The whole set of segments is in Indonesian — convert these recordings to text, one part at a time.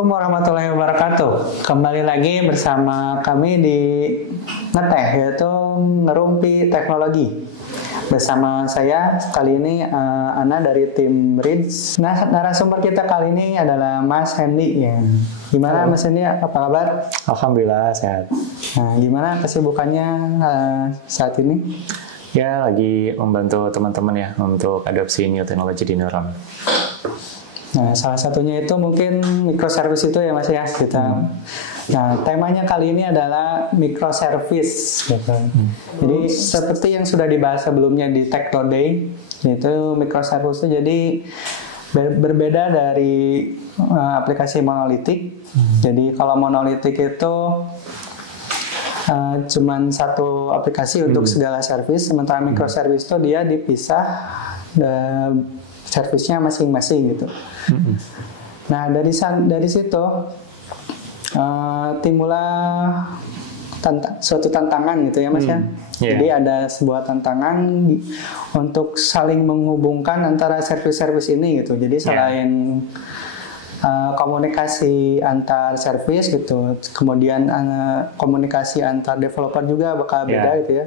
Assalamualaikum warahmatullahi wabarakatuh. Kembali lagi bersama kami di Ngeteh, yaitu Ngerumpi Teknologi. Bersama saya kali ini Ana dari tim RIDS. Nah, narasumber kita kali ini adalah Mas Hendy. Ya. Gimana Mas Hendy, apa kabar? Alhamdulillah sehat. Nah, gimana kesibukannya saat ini? Ya, lagi membantu teman-teman ya untuk adopsi new teknologi di Neuron. Nah, salah satunya itu mungkin microservice itu ya Mas ya kita. Nah, temanya kali ini adalah microservice. Gitu. Jadi seperti yang sudah dibahas sebelumnya di Techno Day, itu microservice itu jadi berbeda dari aplikasi monolitik. Jadi kalau monolitik itu cuman satu aplikasi untuk segala service, sementara microservice itu dia dipisah servisnya masing-masing gitu. Nah dari situ timbullah suatu tantangan gitu ya Mas ya. Yeah. Jadi ada sebuah tantangan untuk saling menghubungkan antara servis-servis ini gitu. Jadi selain komunikasi antar service gitu, kemudian komunikasi antar developer juga bakal beda gitu ya.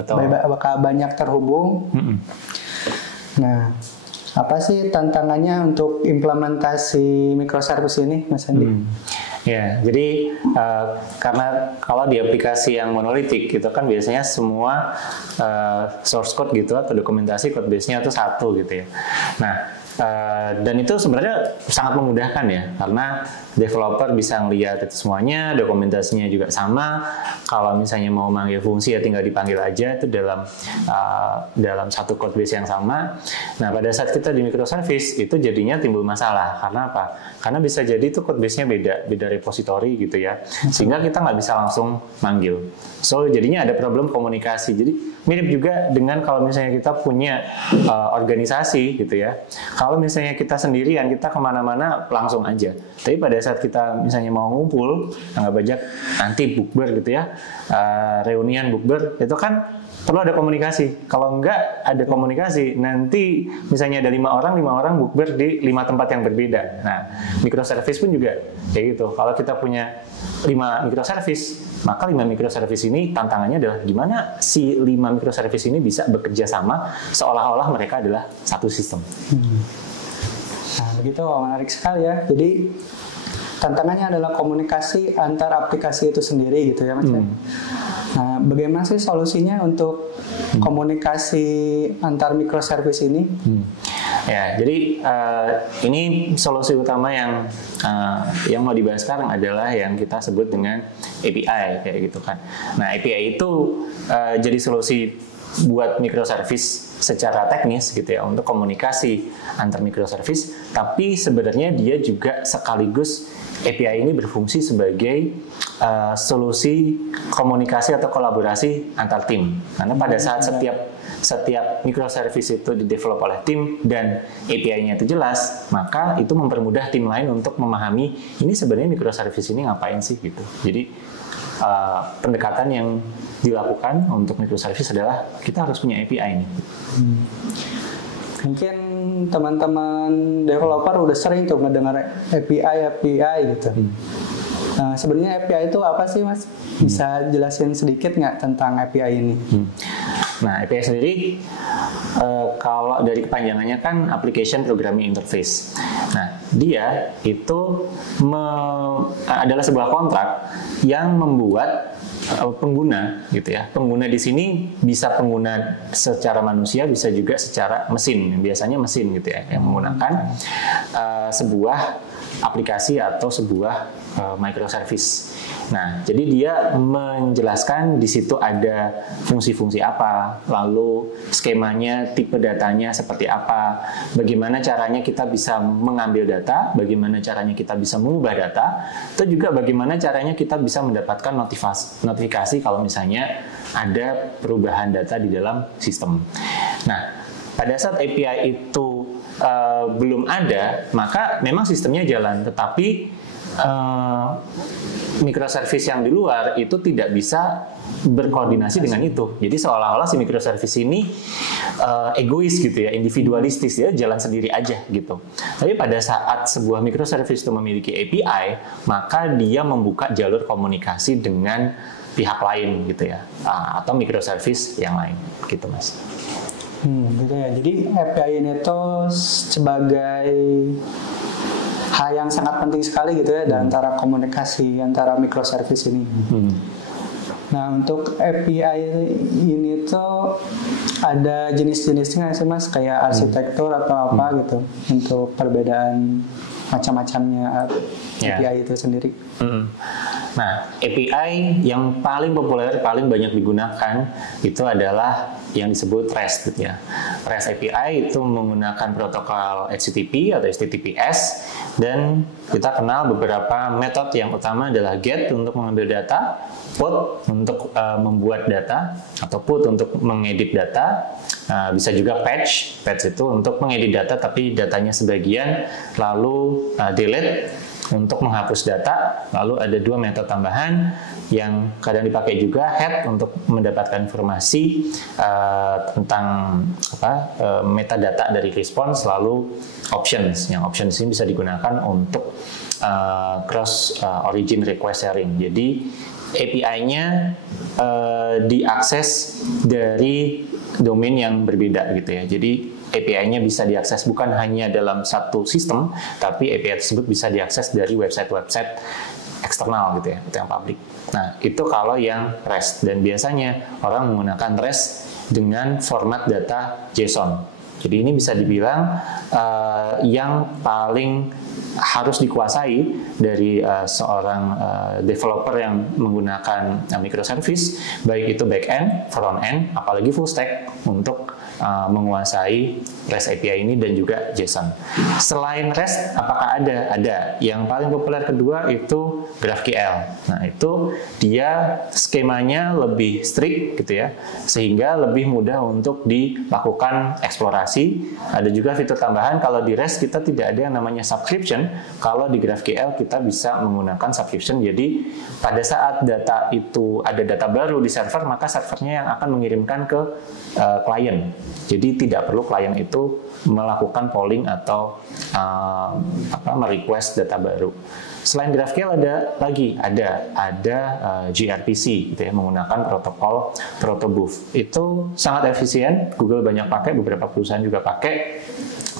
Betul. Bakal banyak terhubung. Nah, apa sih tantangannya untuk implementasi microservice ini, Mas Andi? Ya, jadi karena kalau di aplikasi yang monolitik itu kan biasanya semua source code gitu atau dokumentasi code base-nya itu satu gitu ya. Nah, dan itu sebenarnya sangat memudahkan ya, karena developer bisa ngelihat itu semuanya, dokumentasinya juga sama. Kalau misalnya mau manggil fungsi ya tinggal dipanggil aja itu dalam satu code base yang sama. Nah, pada saat kita di microservice itu jadinya timbul masalah. Karena apa? Karena bisa jadi itu code base-nya beda repository gitu ya, sehingga kita nggak bisa langsung manggil. So jadinya ada problem komunikasi. Jadi mirip juga dengan kalau misalnya kita punya organisasi gitu ya. Kalau misalnya kita sendirian, kita kemana-mana langsung aja. Tapi pada saat kita misalnya mau ngumpul, anggap aja nanti bukber gitu ya, reunian bukber, itu kan perlu ada komunikasi. Kalau enggak ada komunikasi, nanti misalnya ada 5 orang bukber di 5 tempat yang berbeda. Nah, microservice pun juga kayak gitu. Kalau kita punya 5 microservice, maka 5 microservice ini tantangannya adalah gimana si 5 microservice ini bisa bekerja sama seolah-olah mereka adalah satu sistem. Nah, begitu menarik sekali ya. Jadi tantangannya adalah komunikasi antar aplikasi itu sendiri gitu ya Mas. Nah, bagaimana sih solusinya untuk komunikasi antar microservice ini? Ya, jadi ini solusi utama yang mau dibahas sekarang adalah yang kita sebut dengan API kayak gitu kan. Nah, API itu jadi solusi buat microservice secara teknis gitu ya untuk komunikasi antar microservice, tapi sebenarnya dia juga sekaligus API ini berfungsi sebagai solusi komunikasi atau kolaborasi antar tim. Karena pada saat setiap microservice itu di-develop oleh tim dan API-nya itu jelas, maka itu mempermudah tim lain untuk memahami ini sebenarnya microservice ini ngapain sih gitu. Jadi pendekatan yang dilakukan untuk microservice adalah kita harus punya API ini. Mungkin teman-teman developer udah sering tuh mendengar API gitu. Nah, sebenarnya API itu apa sih Mas? Bisa jelasin sedikit nggak tentang API ini? Nah, API sendiri kalau dari kepanjangannya kan Application Programming Interface. Nah, dia itu adalah sebuah kontrak yang membuat pengguna gitu ya. Pengguna di sini bisa pengguna secara manusia, bisa juga secara mesin. Biasanya mesin gitu ya yang menggunakan sebuah aplikasi atau sebuah microservice. Nah, jadi dia menjelaskan di situ ada fungsi-fungsi apa, lalu skemanya, tipe datanya seperti apa, bagaimana caranya kita bisa mengambil data, bagaimana caranya kita bisa mengubah data, itu juga bagaimana caranya kita bisa mendapatkan notifikasi kalau misalnya ada perubahan data di dalam sistem. Nah, pada saat API itu belum ada, maka memang sistemnya jalan, tetapi microservice yang di luar itu tidak bisa berkoordinasi dengan itu. Jadi seolah-olah si microservice ini egois gitu ya, individualistis ya, jalan sendiri aja gitu. Tapi pada saat sebuah microservice itu memiliki API, maka dia membuka jalur komunikasi dengan pihak lain gitu ya, atau microservice yang lain gitu Mas. Gitu ya. Jadi API ini tuh sebagai hal yang sangat penting sekali gitu ya, antara komunikasi antara microservice ini. Nah, untuk API ini tuh ada jenis-jenisnya sih Mas, kayak arsitektur atau apa gitu, untuk perbedaan macam-macamnya API itu sendiri. Nah, API yang paling populer, paling banyak digunakan itu adalah yang disebut REST gitu ya. REST API itu menggunakan protokol HTTP atau HTTPS, dan kita kenal beberapa metode. Yang utama adalah GET untuk mengambil data, PUT untuk membuat data, atau PUT untuk mengedit data. Bisa juga patch itu untuk mengedit data tapi datanya sebagian, lalu delete untuk menghapus data. Lalu ada dua metode tambahan yang kadang dipakai juga, head untuk mendapatkan informasi tentang metadata dari response, lalu options. Yang options ini bisa digunakan untuk cross origin request sharing. Jadi API-nya diakses dari domain yang berbeda gitu ya. Jadi API-nya bisa diakses bukan hanya dalam satu sistem, tapi API tersebut bisa diakses dari website-website eksternal gitu ya, itu yang publik. Nah, itu kalau yang REST, dan biasanya orang menggunakan REST dengan format data JSON. Jadi ini bisa dibilang yang paling harus dikuasai dari seorang developer yang menggunakan microservice, baik itu back-end, front-end, apalagi full stack, untuk menguasai REST API ini dan juga JSON. Selain REST, apakah ada? Ada. Yang paling populer kedua itu GraphQL. Nah, itu dia skemanya lebih strict gitu ya, sehingga lebih mudah untuk dilakukan eksplorasi. Ada juga fitur tambahan, kalau di REST kita tidak ada yang namanya subscription. Kalau di GraphQL kita bisa menggunakan subscription. Jadi pada saat data itu ada data baru di server, maka servernya yang akan mengirimkan ke klien. Jadi tidak perlu klien itu melakukan polling atau merequest data baru. Selain GraphQL ada gRPC gitu ya, menggunakan protokol protobuf. Itu sangat efisien, Google banyak pakai, beberapa perusahaan juga pakai.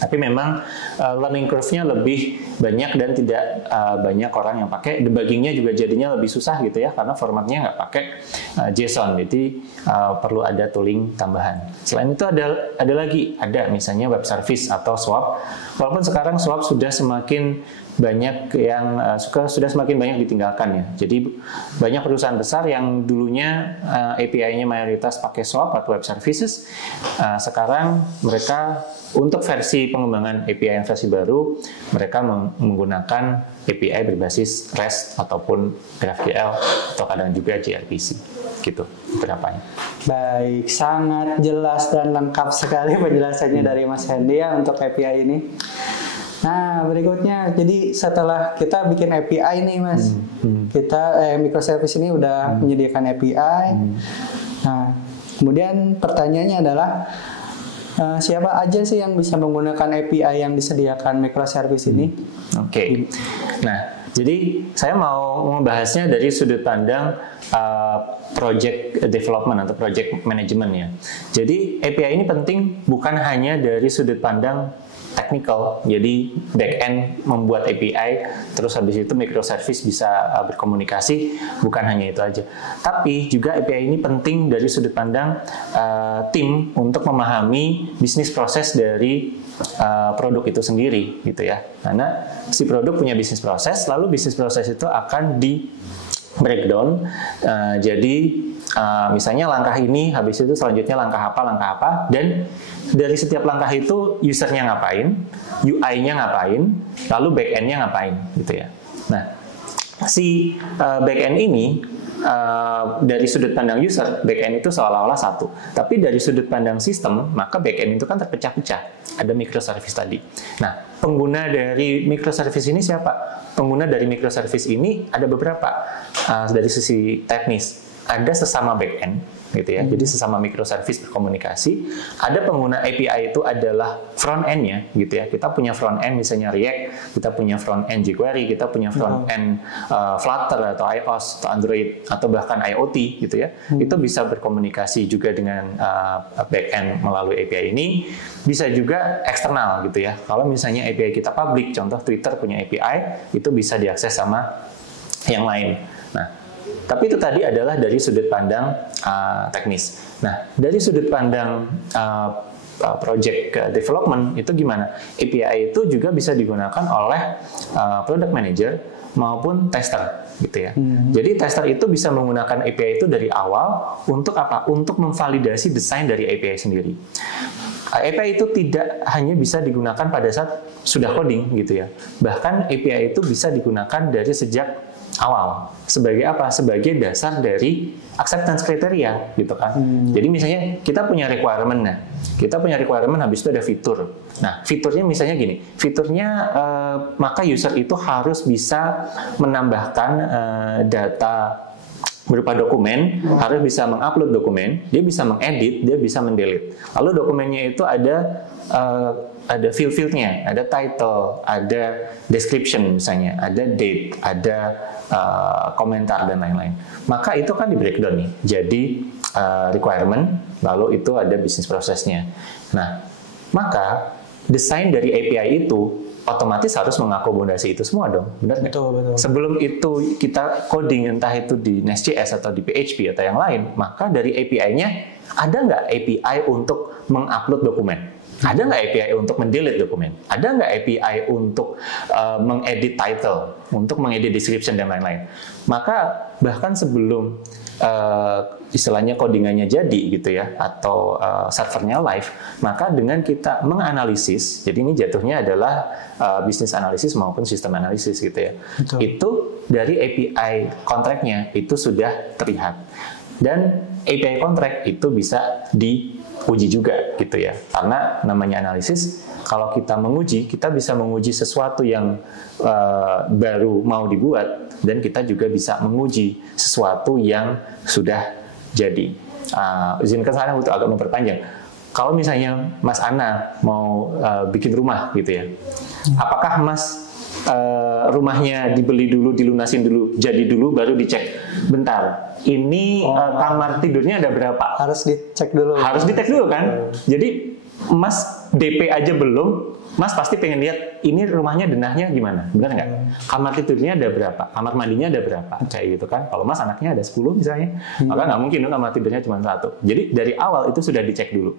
Tapi memang learning curve-nya lebih banyak dan tidak banyak orang yang pakai. Debugging-nya juga jadinya lebih susah gitu ya, karena formatnya nggak pakai JSON. Jadi perlu ada tooling tambahan. Selain itu ada misalnya web service atau SWAP. Walaupun sekarang SWAP sudah semakin banyak sudah semakin banyak ditinggalkan ya. Jadi banyak perusahaan besar yang dulunya API-nya mayoritas pakai SWAP atau web services, sekarang mereka untuk versi pengembangan API yang versi baru, mereka menggunakan API berbasis REST ataupun GraphQL atau kadang juga gRPC. Gitu beberapanya. Baik, sangat jelas dan lengkap sekali penjelasannya dari Mas Hendy ya untuk API ini. Nah, berikutnya, jadi setelah kita bikin API nih Mas, kita microservice ini udah menyediakan API. Nah, kemudian pertanyaannya adalah siapa aja sih yang bisa menggunakan API yang disediakan microservice ini? Oke. Nah, jadi saya mau membahasnya dari sudut pandang project development atau project management ya. Jadi API ini penting bukan hanya dari sudut pandang technical, jadi back-end membuat API, terus habis itu microservice bisa berkomunikasi, bukan hanya itu aja. Tapi juga API ini penting dari sudut pandang tim untuk memahami bisnis proses dari produk itu sendiri, gitu ya. Karena si produk punya bisnis proses, lalu bisnis proses itu akan di breakdown. Jadi misalnya langkah ini, habis itu selanjutnya langkah apa, dan dari setiap langkah itu usernya ngapain, UI-nya ngapain, lalu back-end-nya ngapain, gitu ya. Nah, si back-end ini dari sudut pandang user, back-end itu seolah-olah satu. Tapi dari sudut pandang sistem, maka back-end itu kan terpecah-pecah. Ada microservice tadi. Nah, pengguna dari microservice ini siapa? Pengguna dari microservice ini ada beberapa dari sisi teknis. ada sesama backend gitu ya. Jadi sesama microservice berkomunikasi. Ada pengguna API itu adalah front end-nya gitu ya. Kita punya front end misalnya React, kita punya front end jQuery, kita punya front end Flutter atau iOS atau Android atau bahkan IoT gitu ya. Itu bisa berkomunikasi juga dengan backend melalui API ini. Bisa juga eksternal gitu ya. Kalau misalnya API kita public, contoh Twitter punya API, itu bisa diakses sama yang lain. Nah, tapi itu tadi adalah dari sudut pandang teknis. Nah, dari sudut pandang project development itu gimana? API itu juga bisa digunakan oleh product manager maupun tester, gitu ya. Jadi tester itu bisa menggunakan API itu dari awal untuk apa? Untuk memvalidasi desain dari API sendiri. API itu tidak hanya bisa digunakan pada saat sudah coding, gitu ya. Bahkan API itu bisa digunakan dari sejak awal. Sebagai apa? Sebagai dasar dari acceptance criteria gitu kan. Jadi misalnya kita punya requirement, nah kita punya requirement habis itu ada fitur. Nah fiturnya misalnya gini, fiturnya maka user itu harus bisa menambahkan data berupa dokumen, harus bisa mengupload dokumen, dia bisa mengedit, dia bisa mendelete. Lalu dokumennya itu ada field-fieldnya, ada title, ada description misalnya, ada date, ada komentar dan lain-lain. Maka itu kan di breakdown nih, jadi requirement, lalu itu ada bisnis prosesnya. Nah, maka desain dari API itu otomatis harus mengakomodasi itu semua dong, benar nggak? Betul. Sebelum itu kita coding, entah itu di Nest.js atau di PHP atau yang lain, maka dari API-nya ada nggak API untuk mengupload dokumen? Ada nggak API untuk mendelete dokumen? Ada nggak API untuk mengedit title, untuk mengedit description dan lain-lain? Maka bahkan sebelum istilahnya codingannya jadi gitu ya, atau servernya live, maka dengan kita menganalisis, jadi ini jatuhnya adalah bisnis analisis maupun sistem analisis gitu ya. Betul. Itu dari API kontraknya itu sudah terlihat. Dan API kontrak itu bisa diuji juga gitu ya. Karena namanya analisis, kalau kita menguji, kita bisa menguji sesuatu yang baru mau dibuat, dan kita juga bisa menguji sesuatu yang sudah jadi. Izinkan saya untuk agak memperpanjang. Kalau misalnya Mas Ana mau bikin rumah gitu ya, apakah Mas rumahnya dibeli dulu, dilunasin dulu, jadi dulu, baru dicek? Bentar, ini kamar tidurnya ada berapa? Harus dicek dulu. Harus dicek dulu kan? Jadi Mas DP aja belum, Mas pasti pengen lihat ini rumahnya denahnya gimana, benar nggak? Kamar tidurnya ada berapa? Kamar mandinya ada berapa? Kayak gitu kan? Kalau Mas anaknya ada 10 misalnya, maka nggak mungkin dong kamar tidurnya cuma 1. Jadi dari awal itu sudah dicek dulu.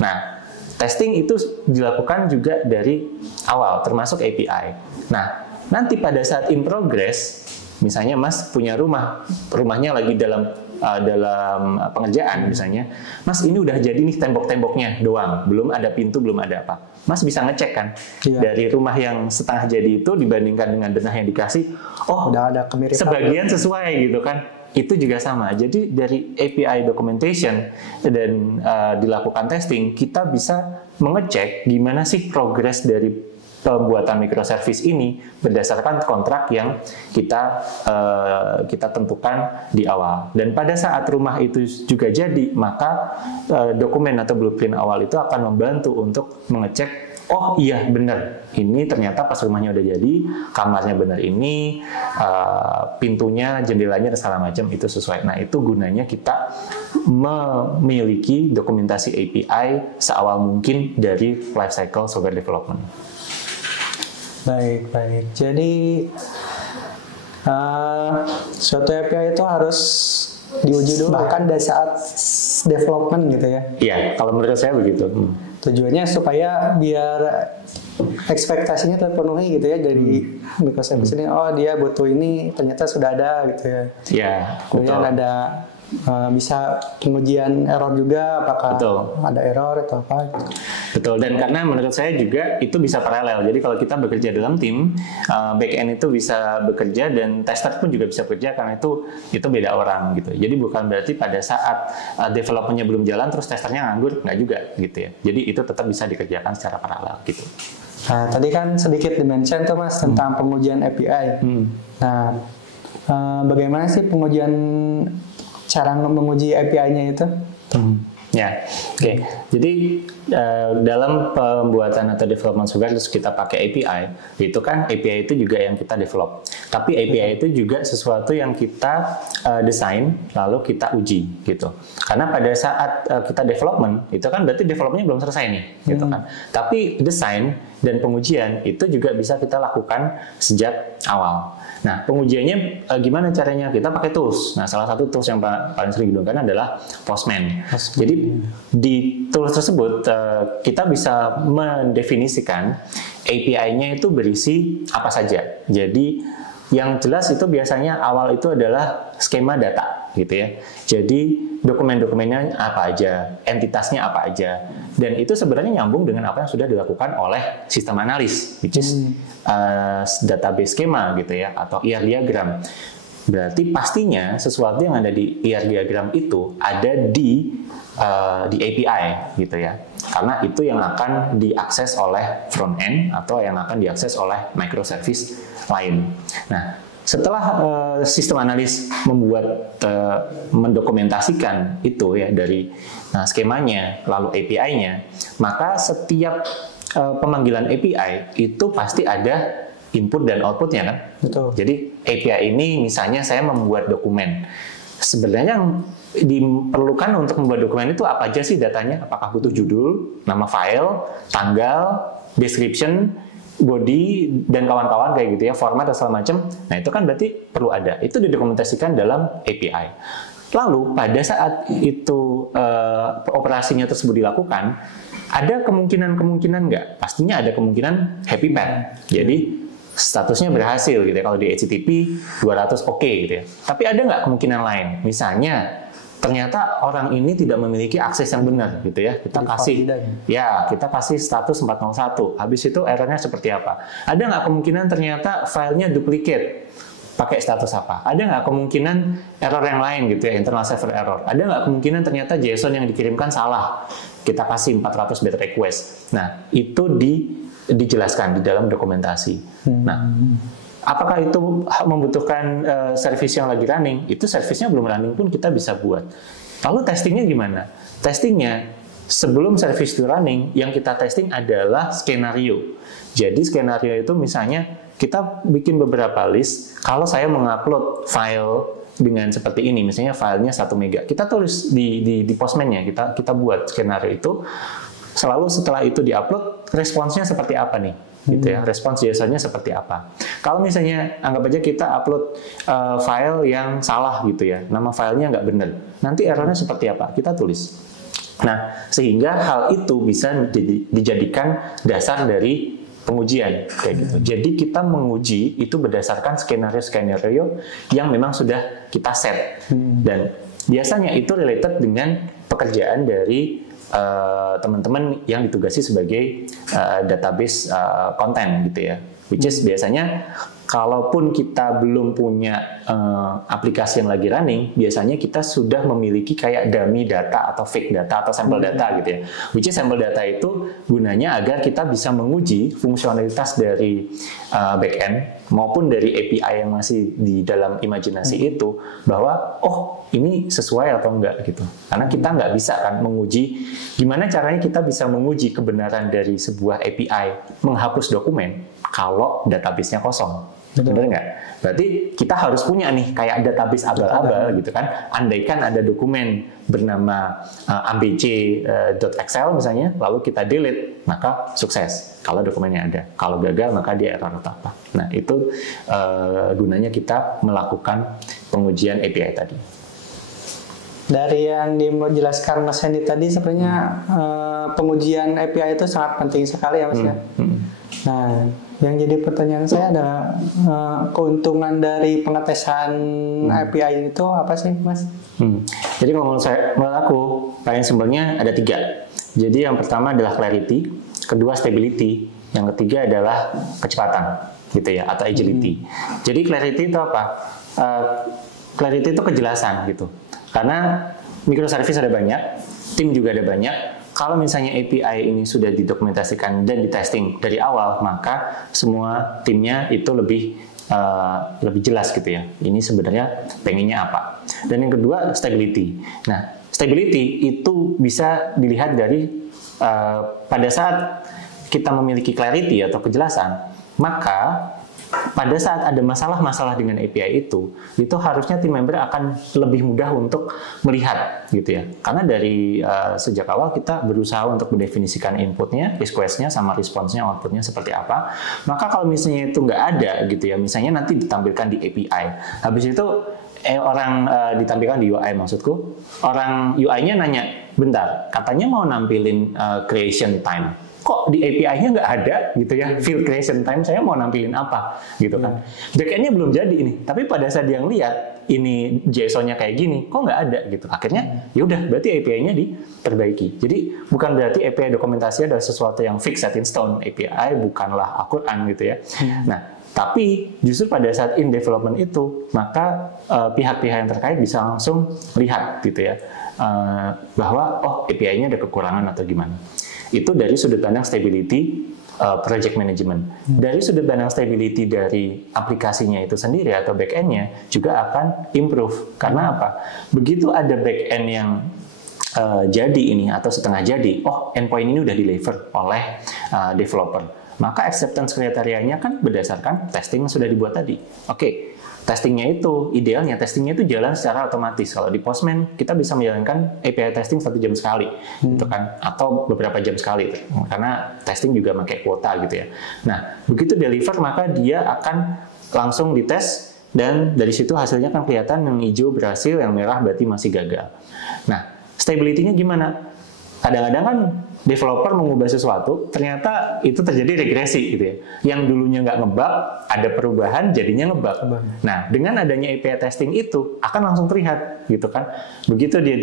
Nah, testing itu dilakukan juga dari awal, termasuk API. Nah, nanti pada saat in progress, misalnya Mas punya rumahnya lagi dalam pengerjaan misalnya, Mas ini udah jadi nih tembok-temboknya doang, belum ada pintu, belum ada apa. Mas bisa ngecek kan, dari rumah yang setengah jadi itu dibandingkan dengan denah yang dikasih, oh udah ada kemiripan, sebagian sesuai gitu kan. Itu juga sama. Jadi dari API documentation dan dilakukan testing, kita bisa mengecek gimana sih progres dari pembuatan microservice ini berdasarkan kontrak yang kita tentukan di awal. Dan pada saat rumah itu juga jadi, maka dokumen atau blueprint awal itu akan membantu untuk mengecek, oh iya benar, ini ternyata pas rumahnya udah jadi, kamarnya benar ini, pintunya, jendelanya, dan segala macam itu sesuai. Nah itu gunanya kita memiliki dokumentasi API seawal mungkin dari lifecycle software development. Baik. Jadi suatu API itu harus diuji dulu, bahkan dari saat development gitu ya. Iya, kalau menurut saya begitu. Tujuannya supaya biar ekspektasinya terpenuhi gitu ya dari microservice ini. Oh dia butuh ini, ternyata sudah ada gitu ya. Iya, kemudian betul. ada bisa pengujian error juga, apakah ada error atau apa. Betul, dan karena menurut saya juga itu bisa paralel. Jadi kalau kita bekerja dalam tim, back-end itu bisa bekerja dan tester pun juga bisa bekerja, karena itu beda orang gitu. Jadi bukan berarti pada saat development-nya belum jalan terus testernya nganggur, nggak juga gitu ya. Jadi itu tetap bisa dikerjakan secara paralel gitu. Nah, tadi kan sedikit dimention tuh Mas tentang pengujian API. Nah, bagaimana sih pengujian cara menguji API-nya itu. Ya, oke. Jadi dalam pembuatan atau development software terus kita pakai API, itu kan API itu juga yang kita develop. Tapi API itu juga sesuatu yang kita desain lalu kita uji gitu. Karena pada saat kita development itu kan berarti developmentnya belum selesai nih, gitu kan. Tapi desain dan pengujian itu juga bisa kita lakukan sejak awal. Nah, pengujiannya gimana caranya? Kita pakai tools. Nah, salah satu tools yang paling sering digunakan adalah Postman. Jadi di tools tersebut kita bisa mendefinisikan API-nya itu berisi apa saja. Jadi yang jelas itu biasanya awal itu adalah skema data gitu ya. Jadi dokumen-dokumennya apa aja, entitasnya apa aja. Dan itu sebenarnya nyambung dengan apa yang sudah dilakukan oleh sistem analis, which is database skema gitu ya, atau ER diagram. Berarti pastinya sesuatu yang ada di ER diagram itu ada di API gitu ya. Karena itu yang akan diakses oleh front end atau yang akan diakses oleh microservice lain. Nah, setelah sistem analis mendokumentasikan itu ya dari skemanya lalu API-nya, maka setiap pemanggilan API itu pasti ada input dan outputnya kan. Betul. Jadi API ini misalnya saya membuat dokumen. Sebenarnya yang diperlukan untuk membuat dokumen itu apa aja sih datanya? Apakah butuh judul, nama file, tanggal, description, body, dan kawan-kawan kayak gitu ya, format dan segala macam. Nah itu kan berarti perlu ada. Itu didokumentasikan dalam API. Lalu pada saat itu operasinya tersebut dilakukan, ada kemungkinan nggak? Pastinya ada kemungkinan happy path. Jadi statusnya berhasil gitu ya. Kalau di HTTP 200 oke gitu ya. Tapi ada nggak kemungkinan lain? Misalnya ternyata orang ini tidak memiliki akses yang benar gitu ya. Kita kasih status 401. Habis itu errornya seperti apa? Ada nggak kemungkinan ternyata filenya duplicate? Pakai status apa? Ada nggak kemungkinan error yang lain gitu ya, internal server error? Ada nggak kemungkinan ternyata JSON yang dikirimkan salah? Kita kasih 400 bit request. Nah, itu dijelaskan di dalam dokumentasi. Nah, apakah itu membutuhkan service yang lagi running? Itu service-nya belum running pun kita bisa buat. Lalu testingnya gimana? Testingnya sebelum service itu running, yang kita testing adalah skenario. Jadi skenario itu misalnya kita bikin beberapa list. Kalau saya mengupload file dengan seperti ini, misalnya filenya 1 mega, kita tulis di Postman-nya, kita buat skenario itu. Selalu setelah itu diupload, responsnya seperti apa nih? Gitu ya, respons JSON-nya seperti apa. Kalau misalnya anggap aja kita upload file yang salah gitu ya, nama filenya nggak benar, nanti errornya seperti apa? Kita tulis. Nah, sehingga hal itu bisa dijadikan dasar dari pengujian kayak gitu. Jadi kita menguji itu berdasarkan skenario-skenario yang memang sudah kita set. Dan biasanya itu related dengan pekerjaan dari teman-teman yang ditugasi sebagai database konten gitu ya. Which is biasanya kalaupun kita belum punya aplikasi yang lagi running, biasanya kita sudah memiliki kayak dummy data atau fake data atau sampel data gitu ya. Which is sampel data itu gunanya agar kita bisa menguji fungsionalitas dari backend maupun dari API yang masih di dalam imajinasi itu, bahwa oh ini sesuai atau enggak gitu. Karena kita nggak bisa kan menguji, gimana caranya kita bisa menguji kebenaran dari sebuah API menghapus dokumen kalau database-nya kosong. Benar nggak? Berarti kita harus punya nih kayak database abal-abal gitu kan. Andaikan ada dokumen bernama abc.excel misalnya, lalu kita delete, maka sukses kalau dokumennya ada. Kalau gagal maka dia error atau apa. Nah itu gunanya kita melakukan pengujian API tadi. Dari yang dijelaskan Mas Hendy tadi, sebenarnya pengujian API itu sangat penting sekali ya Mas ya. Nah, yang jadi pertanyaan saya adalah keuntungan dari pengetesan API itu apa sih Mas? Jadi kalau menurut aku paling simpelnya ada 3. Jadi yang pertama adalah clarity, kedua stability, yang ketiga adalah kecepatan gitu ya, atau agility. Jadi clarity itu apa? Clarity itu kejelasan gitu. Karena microservice ada banyak, tim juga ada banyak. Kalau misalnya API ini sudah didokumentasikan dan ditesting dari awal, maka semua timnya itu lebih lebih jelas gitu ya. Ini sebenarnya pengennya apa. Dan yang kedua stability. Nah, stability itu bisa dilihat dari pada saat kita memiliki clarity atau kejelasan, maka pada saat ada masalah-masalah dengan API itu harusnya tim member akan lebih mudah untuk melihat gitu ya. Karena dari sejak awal kita berusaha untuk mendefinisikan inputnya, request-nya sama response-nya, output-nya seperti apa. Maka kalau misalnya itu nggak ada gitu ya, misalnya nanti ditampilkan di API, habis itu orang ditampilkan di UI maksudku, orang UI-nya nanya, bentar, katanya mau nampilin creation time. Kok di API-nya nggak ada gitu ya, field creation time, saya mau nampilin apa gitu kan. Backend-nya belum jadi ini, tapi pada saat dia lihat ini JSON-nya kayak gini, kok nggak ada gitu. Akhirnya ya udah, berarti API-nya diperbaiki. Jadi bukan berarti API dokumentasi adalah sesuatu yang fix set in stone. API bukanlah Al-Quran gitu ya. Nah, tapi justru pada saat in development itu, maka pihak-pihak yang terkait bisa langsung lihat gitu ya, bahwa oh API-nya ada kekurangan atau gimana. Itu dari sudut pandang stability project management. Dari sudut pandang stability dari aplikasinya itu sendiri atau back-end-nya juga akan improve. Karena apa? Begitu ada back-end yang jadi ini atau setengah jadi, oh endpoint ini udah deliver oleh developer. Maka acceptance kriterianya kan berdasarkan testing yang sudah dibuat tadi. Oke. Testingnya itu, idealnya testingnya itu jalan secara otomatis. Kalau di Postman, kita bisa menjalankan API testing 1 jam sekali, gitu kan, atau beberapa jam sekali, karena testing juga pakai kuota gitu ya. Nah, begitu deliver, maka dia akan langsung dites, dan dari situ hasilnya kan kelihatan yang hijau berhasil, yang merah berarti masih gagal. Nah, stability-nya gimana? Kadang-kadang kan developer mengubah sesuatu, ternyata itu terjadi regresi gitu ya. Yang dulunya nggak ngebug, ada perubahan, jadinya ngebug. Nah, dengan adanya API testing itu akan langsung terlihat gitu kan. Begitu dia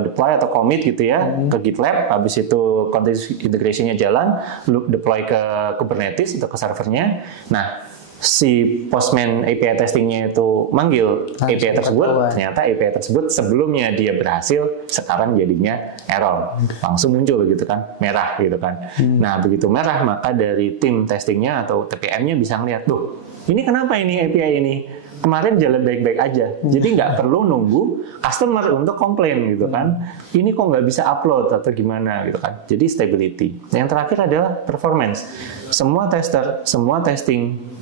deploy atau commit gitu ya ke GitLab, habis itu continuous integration-nya jalan, deploy ke Kubernetes atau ke servernya. Nah, si Postman API testingnya itu manggil API tersebut, ternyata API tersebut sebelumnya dia berhasil, sekarang jadinya error, langsung muncul gitu kan, merah gitu kan. Nah begitu merah, maka dari tim testingnya atau TPM-nya bisa ngeliat, tuh ini kenapa ini API ini kemarin jalan baik-baik aja, jadi nggak perlu nunggu customer untuk komplain gitu kan, ini kok nggak bisa upload atau gimana gitu kan. Jadi stability. Yang terakhir adalah performance. Semua tester, semua testing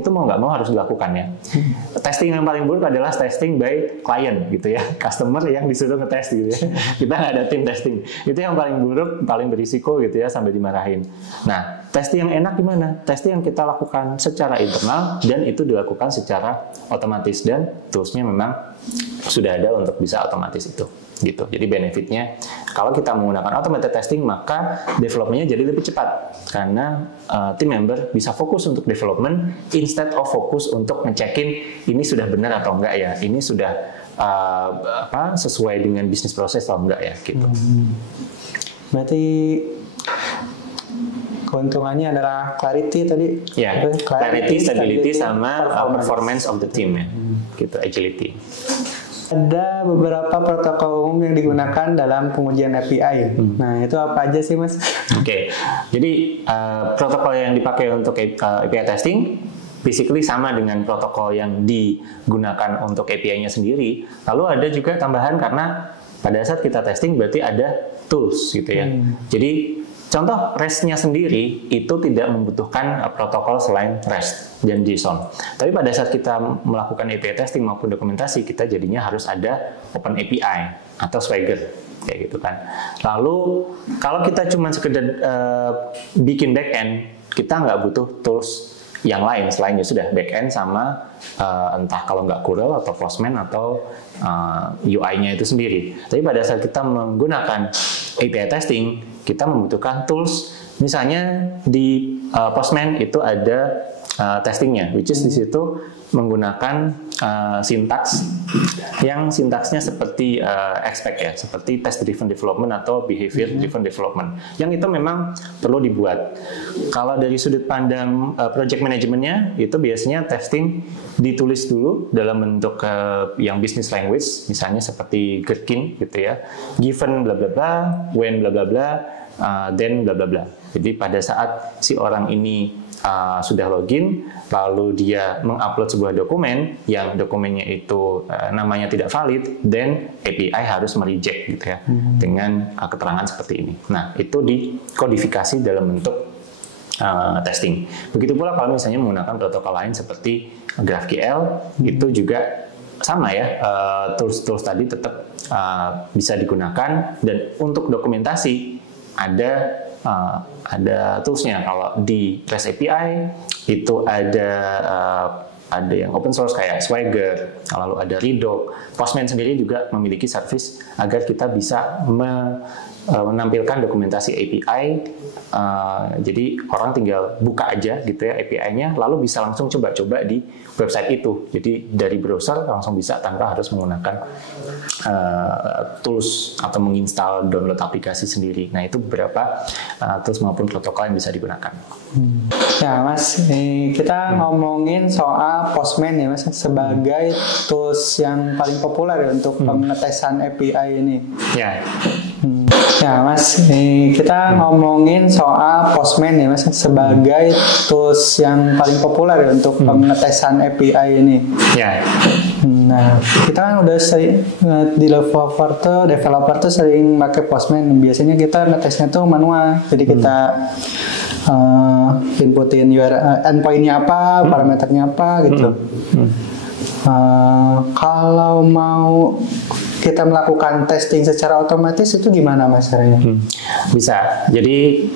itu mau nggak mau harus dilakukan ya. Testing yang paling buruk adalah testing by client gitu ya, customer yang disuruh ngetes gitu ya. Kita nggak ada tim testing. Itu yang paling buruk, paling berisiko gitu ya, sampai dimarahin. Nah, testing yang enak gimana? Testing yang kita lakukan secara internal dan itu dilakukan secara otomatis, dan toolsnya memang sudah ada untuk bisa otomatis itu. Gitu. Jadi benefitnya kalau kita menggunakan automated testing, maka development-nya jadi lebih cepat karena team member bisa fokus untuk development instead of fokus untuk ngecekin ini sudah benar atau enggak ya, ini sudah sesuai dengan bisnis proses atau enggak ya gitu. Berarti keuntungannya adalah clarity tadi ya, clarity, stability sama performance of the team ya, gitu, agility. Ada beberapa protokol umum yang digunakan dalam pengujian API. Nah, itu apa aja sih, Mas? Oke. Jadi, protokol yang dipakai untuk API testing basically sama dengan protokol yang digunakan untuk API-nya sendiri. Lalu ada juga tambahan karena pada saat kita testing berarti ada tools gitu ya. Jadi, contoh REST-nya sendiri itu tidak membutuhkan protokol selain REST dan JSON. Tapi pada saat kita melakukan API testing maupun dokumentasi, kita jadinya harus ada Open API atau Swagger kayak gitu kan. Lalu kalau kita cuma sekedar bikin backend, kita nggak butuh tools yang lain selain ya sudah backend sama entah kalau nggak Curl atau Postman atau UI-nya itu sendiri. Tapi pada saat kita menggunakan API testing, kita membutuhkan tools. Misalnya di Postman itu ada testingnya, which is di situ menggunakan sintaks yang sintaksnya seperti expect ya, seperti test driven development atau behavior driven development. Yang itu memang perlu dibuat. Kalau dari sudut pandang project manajemennya, itu biasanya testing ditulis dulu dalam bentuk yang business language, misalnya seperti Gherkin gitu ya, given bla bla bla, when bla bla bla, then bla bla bla. Jadi pada saat si orang ini sudah login, lalu dia mengupload sebuah dokumen yang dokumennya itu namanya tidak valid, then API harus mereject gitu ya dengan keterangan seperti ini. Nah, itu dikodifikasi dalam bentuk testing. Begitu pula kalau misalnya menggunakan protokol lain seperti GraphQL, itu juga sama ya, tools-tools tadi tetap bisa digunakan, dan untuk dokumentasi ada toolsnya. Kalau di REST API itu ada yang open source kayak Swagger, lalu ada Redoc. Postman sendiri juga memiliki service agar kita bisa menampilkan dokumentasi API. Jadi orang tinggal buka aja gitu ya API-nya, lalu bisa langsung coba-coba di website itu. Jadi dari browser langsung bisa tanpa harus menggunakan tools atau menginstal download aplikasi sendiri. Nah, itu beberapa tools maupun protokol yang bisa digunakan. Ya Mas, kita ngomongin soal Postman ya Mas, sebagai tools yang paling populer ya untuk pengetesan API ini. Ya. Ya Mas, kita ngomongin soal Postman ya Mas, sebagai tools yang paling populer ya untuk pengetesan API ini. Ya. Nah, kita kan udah sering di developer tuh sering pakai Postman. Biasanya kita ngetesnya tuh manual. Jadi kita inputin endpoint-nya apa, parameternya apa gitu. Kalau mau kita melakukan testing secara otomatis itu gimana Mas caranya? Bisa. Jadi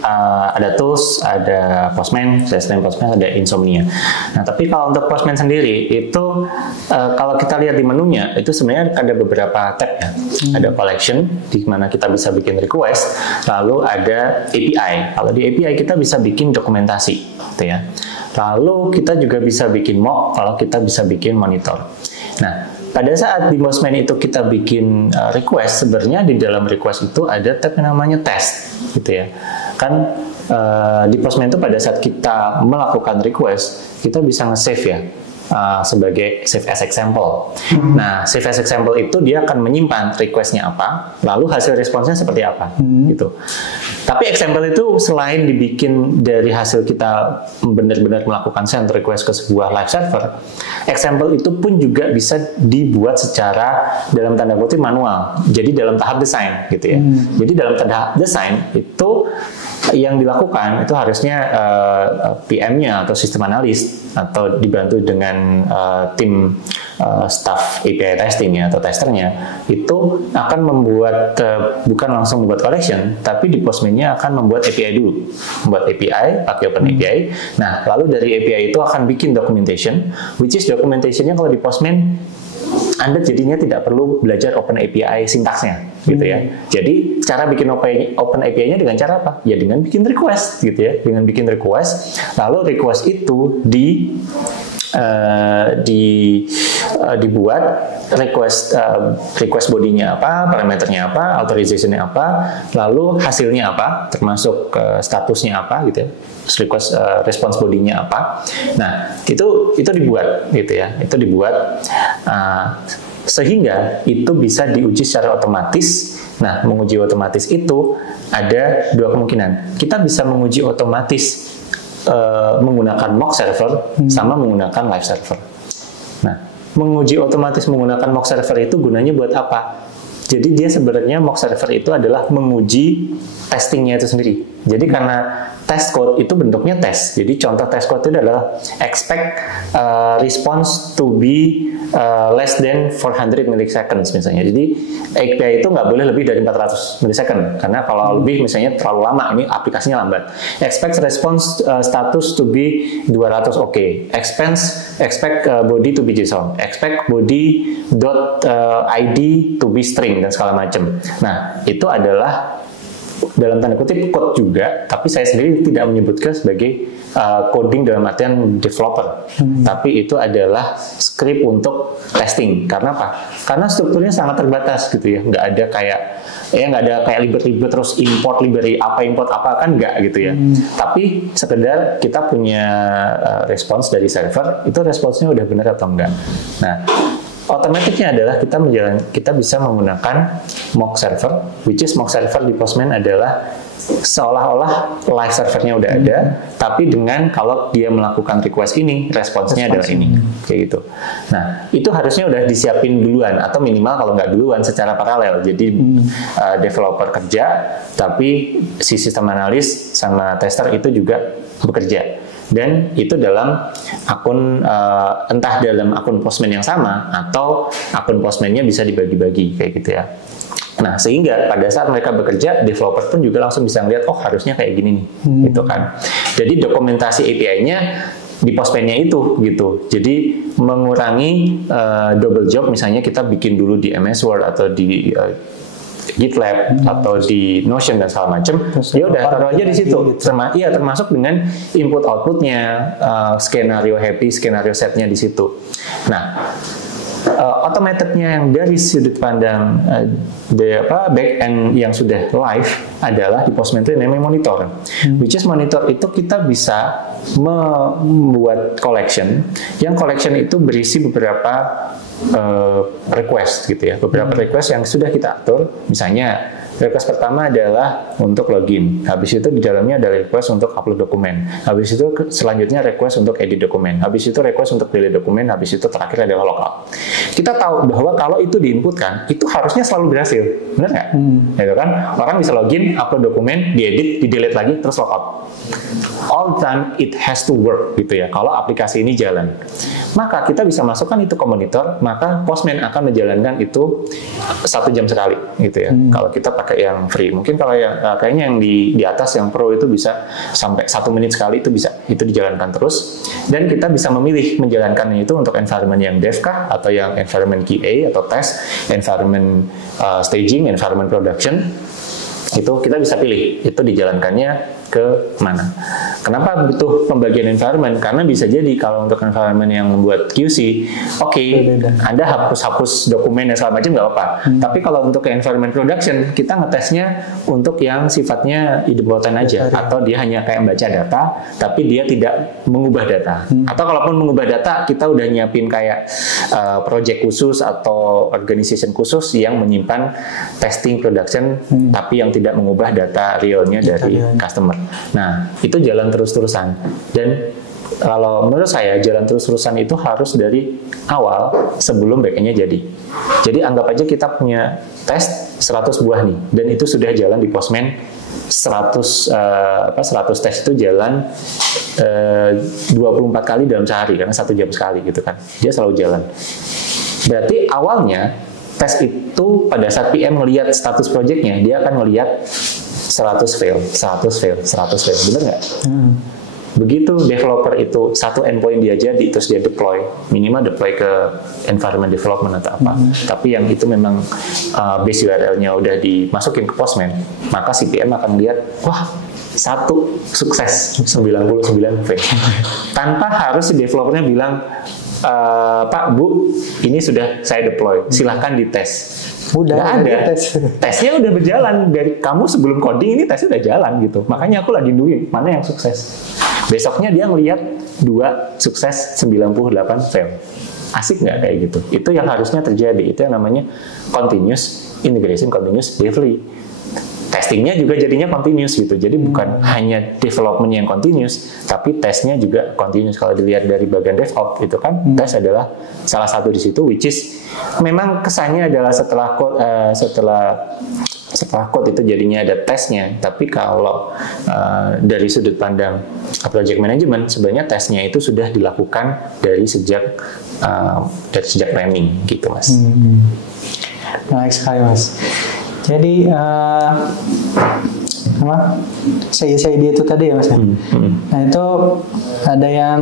ada tools, ada Postman, selain Postman ada Insomnia. Nah, tapi kalau untuk Postman sendiri itu kalau kita lihat di menunya itu sebenarnya ada beberapa tab ya. Ada collection di mana kita bisa bikin request, lalu ada API. Kalau di API kita bisa bikin dokumentasi, gitu ya. Lalu kita juga bisa bikin mock, kalau kita bisa bikin monitor. Nah, pada saat di Postman itu kita bikin request, sebenarnya di dalam request itu ada tab yang namanya test, gitu ya. Kan di Postman itu pada saat kita melakukan request, kita bisa nge-save ya, sebagai save as example. Nah, save as example itu dia akan menyimpan requestnya apa, lalu hasil responsnya seperti apa, gitu. Tapi example itu selain dibikin dari hasil kita benar-benar melakukan send request ke sebuah live server, example itu pun juga bisa dibuat secara dalam tanda kutip manual. Jadi dalam tahap desain, gitu ya. Jadi dalam tahap desain itu yang dilakukan itu harusnya PM-nya atau sistem analis atau dibantu dengan tim staff API testing ya atau testernya itu akan membuat bukan langsung membuat collection, tapi di Postman-nya akan membuat API dulu, membuat API pakai Open API. Nah, lalu dari API itu akan bikin documentation, which is documentation-nya kalau di Postman Anda jadinya tidak perlu belajar Open API sintaksnya, gitu ya. Jadi cara bikin Open API-nya dengan cara apa? Ya dengan bikin request, gitu ya. Dengan bikin request, lalu request itu dibuat request bodinya apa, parameternya apa, authorization-nya apa, lalu hasilnya apa, termasuk statusnya apa, gitu ya. Request response bodinya apa. Nah, itu dibuat, gitu ya. Itu dibuat sehingga itu bisa diuji secara otomatis. Nah, menguji otomatis itu ada dua kemungkinan. Kita bisa menguji otomatis menggunakan mock server sama menggunakan live server. Nah, menguji otomatis menggunakan mock server itu gunanya buat apa? Jadi dia sebenarnya mock server itu adalah menguji testingnya itu sendiri. Jadi karena test code itu bentuknya tes. Jadi contoh test code itu adalah expect response to be less than 400 milliseconds misalnya. Jadi API itu nggak boleh lebih dari 400 millisecond. Karena kalau lebih misalnya terlalu lama, ini aplikasinya lambat. Expect response status to be 200 OK. Expect body to be JSON. Expect body .id to be string dan segala macam. Nah, itu adalah dalam tanda kutip code juga, tapi saya sendiri tidak menyebutkan sebagai coding dalam artian developer, tapi itu adalah script untuk testing. Karena apa? Karena strukturnya sangat terbatas gitu ya, nggak ada kayak libet-libet terus import library apa import apa, kan nggak gitu ya. Tapi sekedar kita punya respons dari server, itu responsnya udah benar atau enggak. Nah, otomatiknya adalah kita bisa menggunakan mock server, which is mock server di Postman adalah seolah-olah live servernya udah ada, tapi dengan kalau dia melakukan request ini, responsnya adalah ini, kayak gitu. Nah, itu harusnya udah disiapin duluan, atau minimal kalau nggak duluan secara paralel. Jadi developer kerja, tapi si sistem analis sama tester itu juga bekerja. Dan itu dalam akun, entah dalam akun Postman yang sama, atau akun Postman-nya bisa dibagi-bagi, kayak gitu ya. Nah, sehingga pada saat mereka bekerja, developer pun juga langsung bisa ngeliat, oh harusnya kayak gini nih, gitu kan. Jadi dokumentasi API-nya di Postman-nya itu, gitu. Jadi mengurangi double job, misalnya kita bikin dulu di MS Word atau di GitLab atau di Notion dan segala macam, ya udah taruh aja di situ. Iya, termasuk dengan input outputnya, skenario happy, skenario setnya di situ. Nah, automated-nya yang dari sudut pandang back end yang sudah live adalah di Postman itu namanya monitor. Which is monitor itu kita bisa membuat collection, yang collection itu berisi beberapa request gitu ya, beberapa request yang sudah kita atur. Misalnya request pertama adalah untuk login, habis itu di dalamnya ada request untuk upload dokumen, habis itu selanjutnya request untuk edit dokumen, habis itu request untuk delete dokumen, habis itu terakhir adalah logout. Kita tahu bahwa kalau itu diinputkan, itu harusnya selalu berhasil, benar nggak? Gitu kan? Orang bisa login, upload dokumen, diedit, di delete lagi, terus logout. All the time it has to work gitu ya, kalau aplikasi ini jalan. Maka kita bisa masukkan itu ke monitor, maka Postman akan menjalankan itu 1 jam sekali gitu ya. Kalau kita pakai yang free, mungkin kalau yang kayaknya yang di atas yang pro itu bisa sampai 1 menit sekali, itu bisa, itu dijalankan terus. Dan kita bisa memilih menjalankannya itu untuk environment yang dev kah, atau yang environment QA atau test, environment staging, environment production. Itu kita bisa pilih itu dijalankannya ke mana. Kenapa butuh pembagian environment? Karena bisa jadi kalau untuk environment yang membuat QC, Anda hapus-hapus dokumen dan segala macam nggak apa-apa. Tapi kalau untuk environment production, kita ngetesnya untuk yang sifatnya idempoten aja, atau dia hanya kayak membaca data, tapi dia tidak mengubah data. Atau kalaupun mengubah data, kita udah nyiapin kayak project khusus atau organization khusus yang menyimpan testing production, tapi yang tidak mengubah data realnya dari customer. Nah, itu jalan terus-terusan. Dan kalau menurut saya, jalan terus-terusan itu harus dari awal sebelum backend-nya jadi. Jadi anggap aja kita punya tes 100 buah nih, dan itu sudah jalan di Postman 100 tes itu jalan 24 kali dalam sehari, karena 1 jam sekali gitu kan. Dia selalu jalan. Berarti awalnya tes itu pada saat PM melihat status project-nya, dia akan melihat 100 fail, 100 fail, 100 fail, benar nggak? Begitu developer itu satu endpoint dia jadi, terus dia deploy, minimal deploy ke environment development atau apa. Tapi yang itu memang base URL-nya udah dimasukin ke Postman, maka si PM akan lihat, wah, 1 sukses, 99 fail. Tanpa harus si developernya bilang, Pak, Bu, ini sudah saya deploy, silahkan dites. Udah ada, tesnya udah berjalan dari kamu sebelum coding, ini tesnya udah jalan gitu. Makanya aku lagi nungguin mana yang sukses. Besoknya dia ngelihat 2 sukses, 98 fail. Asik nggak kayak gitu? Itu yang harusnya terjadi. Itu yang namanya continuous integration, continuous delivery. Testingnya juga jadinya continuous gitu. Jadi bukan hanya development yang continuous, tapi tesnya juga continuous. Kalau dilihat dari bagian DevOps itu kan, tes adalah salah satu di situ, which is memang kesannya adalah setelah code itu jadinya ada tesnya. Tapi kalau dari sudut pandang project management, sebenarnya tesnya itu sudah dilakukan dari sejak planning gitu, Mas. Menarik sekali, Mas. Jadi CICD itu tadi ya, Mas. Nah, itu ada yang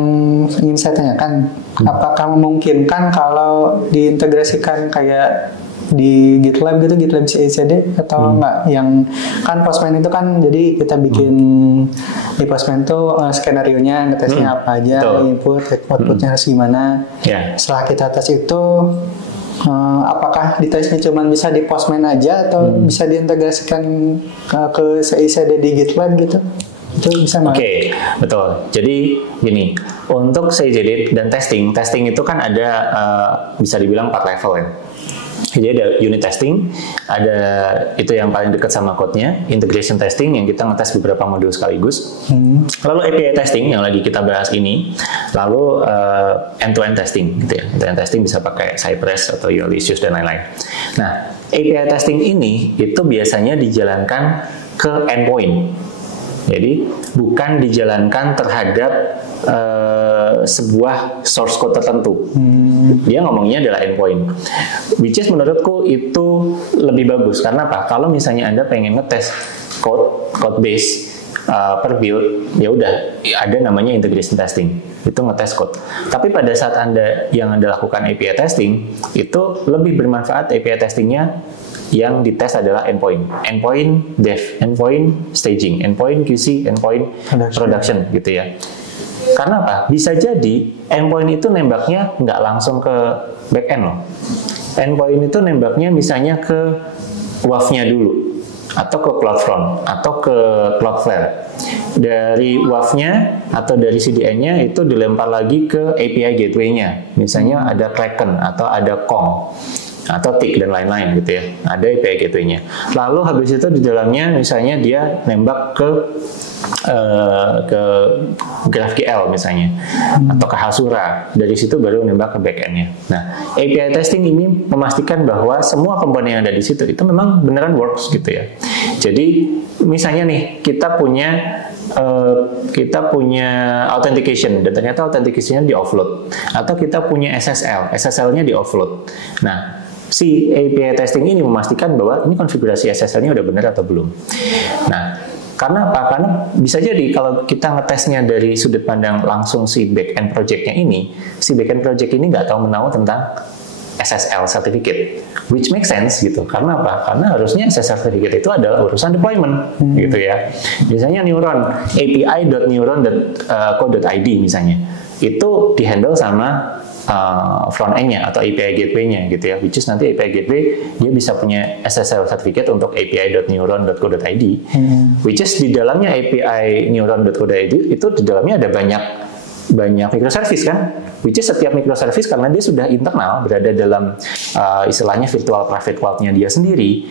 ingin saya tanyakan, apakah memungkinkan kalau diintegrasikan kayak di GitLab gitu, GitLab CICD atau enggak? Yang kan Postman itu kan, jadi kita bikin di Postman itu skenario-nya, ngetesnya apa aja, input, outputnya harus gimana. Setelah kita tes itu, apakah di tesnya cuma bisa di Postman aja atau bisa diintegrasikan ke CICD di GitLab gitu? Itu bisa nggak? Oke, betul. Jadi gini, untuk CICD dan testing itu kan ada bisa dibilang 4 level ya. Jadi ada unit testing, ada itu yang paling dekat sama code-nya, integration testing yang kita ngetes beberapa modul sekaligus. Lalu API testing yang lagi kita bahas ini, lalu end-to-end testing gitu ya. End-to-end testing bisa pakai Cypress atau Ulysses dan lain-lain. Nah, API testing ini itu biasanya dijalankan ke endpoint. Jadi bukan dijalankan terhadap sebuah source code tertentu. Dia ngomongnya adalah endpoint. Which is menurutku itu lebih bagus. Karena apa? Kalau misalnya Anda pengen ngetes code base per build, ya udah ada namanya integration testing. Itu ngetes code. Tapi pada saat Anda lakukan API testing, itu lebih bermanfaat API testingnya yang dites adalah endpoint dev, endpoint staging, endpoint QC, endpoint production gitu ya. Karena apa? Bisa jadi endpoint itu nembaknya nggak langsung ke backend loh. Endpoint itu nembaknya misalnya ke WAF-nya dulu, atau ke CloudFront, atau ke Cloudflare. Dari WAF-nya atau dari CDN-nya itu dilempar lagi ke API gateway-nya. Misalnya ada Kraken atau ada Kong atau TIC dan lain-lain gitu ya. Ada API gateway-nya. Lalu habis itu di dalamnya misalnya dia nembak ke GraphQL misalnya atau ke Hasura. Dari situ baru nembak ke backend-nya. Nah, API testing ini memastikan bahwa semua komponen yang ada di situ itu memang beneran works gitu ya. Jadi misalnya nih kita punya authentication dan ternyata authentication-nya di offload, atau kita punya SSL-nya di offload. Nah, si API testing ini memastikan bahwa ini konfigurasi SSL-nya udah benar atau belum. Nah, karena apa? Karena bisa jadi kalau kita ngetesnya dari sudut pandang langsung si backend project-nya ini, si backend project ini nggak tahu menahu tentang SSL certificate, which makes sense gitu. Karena apa? Karena harusnya SSL certificate itu adalah urusan deployment, gitu ya. Misalnya Neuron, api.neuron.co.id misalnya, itu dihandle sama front end-nya atau API gateway-nya gitu ya, which is nanti API gateway dia bisa punya SSL certificate untuk api.neuron.co.id, which is di dalamnya API neuron.co.id itu di dalamnya ada banyak microservice kan, which is setiap microservice karena dia sudah internal berada dalam istilahnya virtual private cloud-nya dia sendiri.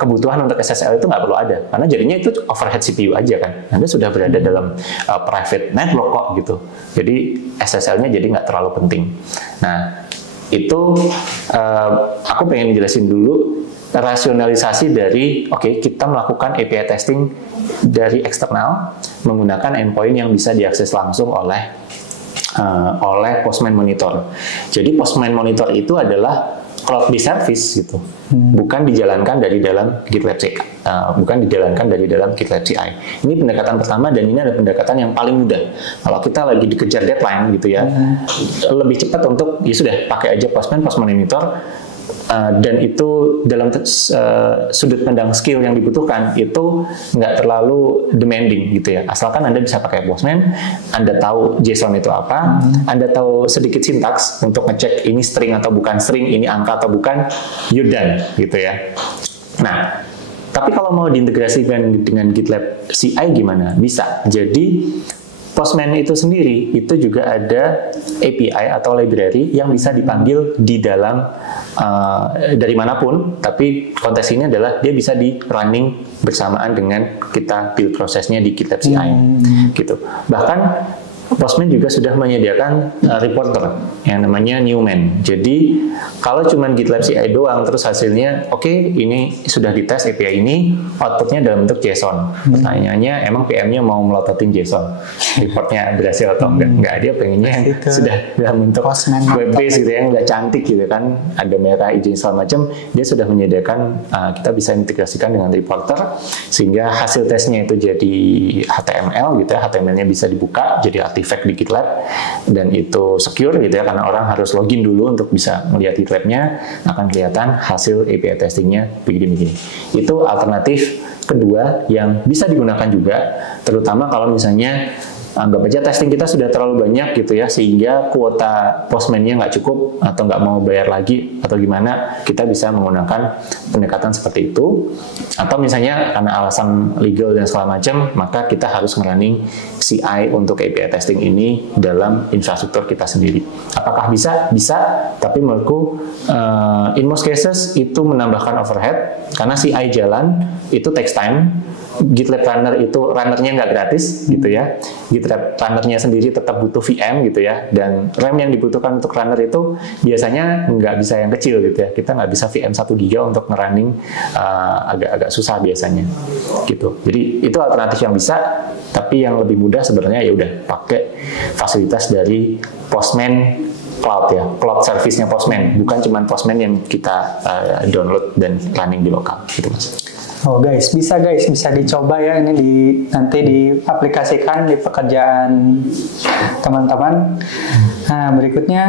Kebutuhan untuk SSL itu nggak perlu ada, karena jadinya itu overhead CPU aja kan. Anda sudah berada dalam private network kok gitu. Jadi SSL-nya jadi nggak terlalu penting. Nah, itu aku pengen jelasin dulu rasionalisasi dari kita melakukan API testing dari eksternal menggunakan endpoint yang bisa diakses langsung oleh Postman Monitor. Jadi Postman Monitor itu adalah cloud-based service gitu, bukan dijalankan dari dalam GitLab CI, Ini pendekatan pertama dan ini adalah pendekatan yang paling mudah. Kalau kita lagi dikejar deadline gitu ya, lebih cepat untuk ya sudah pakai aja Postman Monitor. Dan itu dalam sudut pandang skill yang dibutuhkan itu nggak terlalu demanding gitu ya. Asalkan Anda bisa pakai Postman, Anda tahu JSON itu apa, Anda tahu sedikit sintaks untuk ngecek ini string atau bukan string, ini angka atau bukan, you're done gitu ya. Nah, tapi kalau mau diintegrasikan dengan GitLab CI gimana? Bisa. Jadi Postman itu sendiri itu juga ada API atau library yang bisa dipanggil di dalam dari manapun, tapi konteks ini adalah dia bisa di running bersamaan dengan kita build prosesnya di GitLab CI gitu. Bahkan Postman juga sudah menyediakan reporter yang namanya Newman. Jadi kalau cuma GitLab CI doang terus hasilnya ini sudah dites API ini, outputnya dalam bentuk JSON. Pertanyaannya emang PM-nya mau melototin JSON, reportnya berhasil atau enggak? Enggak, dia pengennya yang sudah dalam bentuk web based gitu ya, nggak cantik gitu kan, ada merah, hijau segala macam. Dia sudah menyediakan, kita bisa integrasikan dengan reporter sehingga hasil tesnya itu jadi HTML gitu ya, HTML-nya bisa dibuka jadi artifact di GitLab dan itu secure gitu ya, karena orang harus login dulu untuk bisa melihat GitLab-nya, akan kelihatan hasil API testingnya begini-begini. Itu alternatif kedua yang bisa digunakan juga, terutama kalau misalnya anggap aja testing kita sudah terlalu banyak gitu ya, sehingga kuota Postman-nya nggak cukup atau nggak mau bayar lagi atau gimana, kita bisa menggunakan pendekatan seperti itu. Atau misalnya karena alasan legal dan segala macam, maka kita harus nge-running CI untuk API testing ini dalam infrastruktur kita sendiri. Apakah bisa? Bisa, tapi menurutku in most cases itu menambahkan overhead, karena CI jalan itu takes time. GitLab Runner itu runnernya nggak gratis gitu ya. GitLab Runnernya sendiri tetap butuh VM gitu ya, dan RAM yang dibutuhkan untuk runner itu biasanya nggak bisa yang kecil gitu ya. Kita nggak bisa VM 1 GB untuk nge-running, agak susah biasanya gitu. Jadi itu alternatif yang bisa, tapi yang lebih mudah sebenarnya ya udah pakai fasilitas dari Postman Cloud ya, cloud service-nya Postman, bukan cuma Postman yang kita download dan running di lokal gitu Mas. Oh guys, bisa dicoba ya, ini nanti diaplikasikan di pekerjaan teman-teman. Nah, berikutnya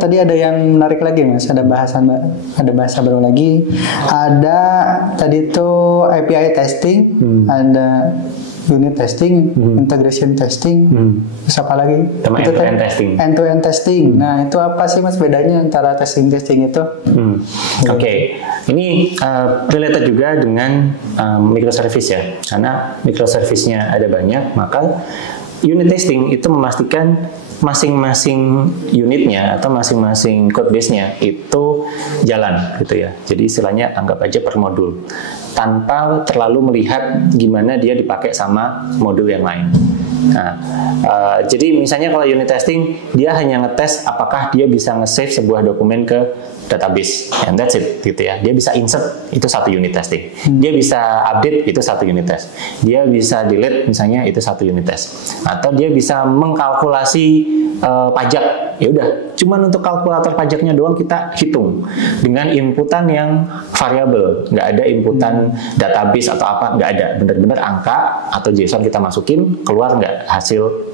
tadi ada yang menarik lagi Mas, ada bahasa baru lagi. Ada tadi itu API testing, ada unit testing, integration testing, terus apa lagi? Itu end-to-end testing. End-to-end testing. Nah, itu apa sih Mas bedanya antara testing itu? Oke. Ini related juga dengan microservice ya, karena microservice-nya ada banyak, maka unit testing itu memastikan masing-masing unitnya atau masing-masing code base-nya itu jalan gitu ya. Jadi istilahnya anggap aja per modul, tanpa terlalu melihat gimana dia dipakai sama modul yang lain. Nah, jadi misalnya kalau unit testing, dia hanya ngetes apakah dia bisa nge-save sebuah dokumen ke database, and that's it gitu ya. Dia bisa insert, itu satu unit testing. Dia bisa update, itu satu unit test. Dia bisa delete, misalnya itu satu unit test. Atau dia bisa mengkalkulasi pajak, ya udah, cuman untuk kalkulator pajaknya doang kita hitung dengan inputan yang variabel, nggak ada inputan database atau apa, nggak ada, bener-bener angka atau JSON kita masukin, keluar nggak hasil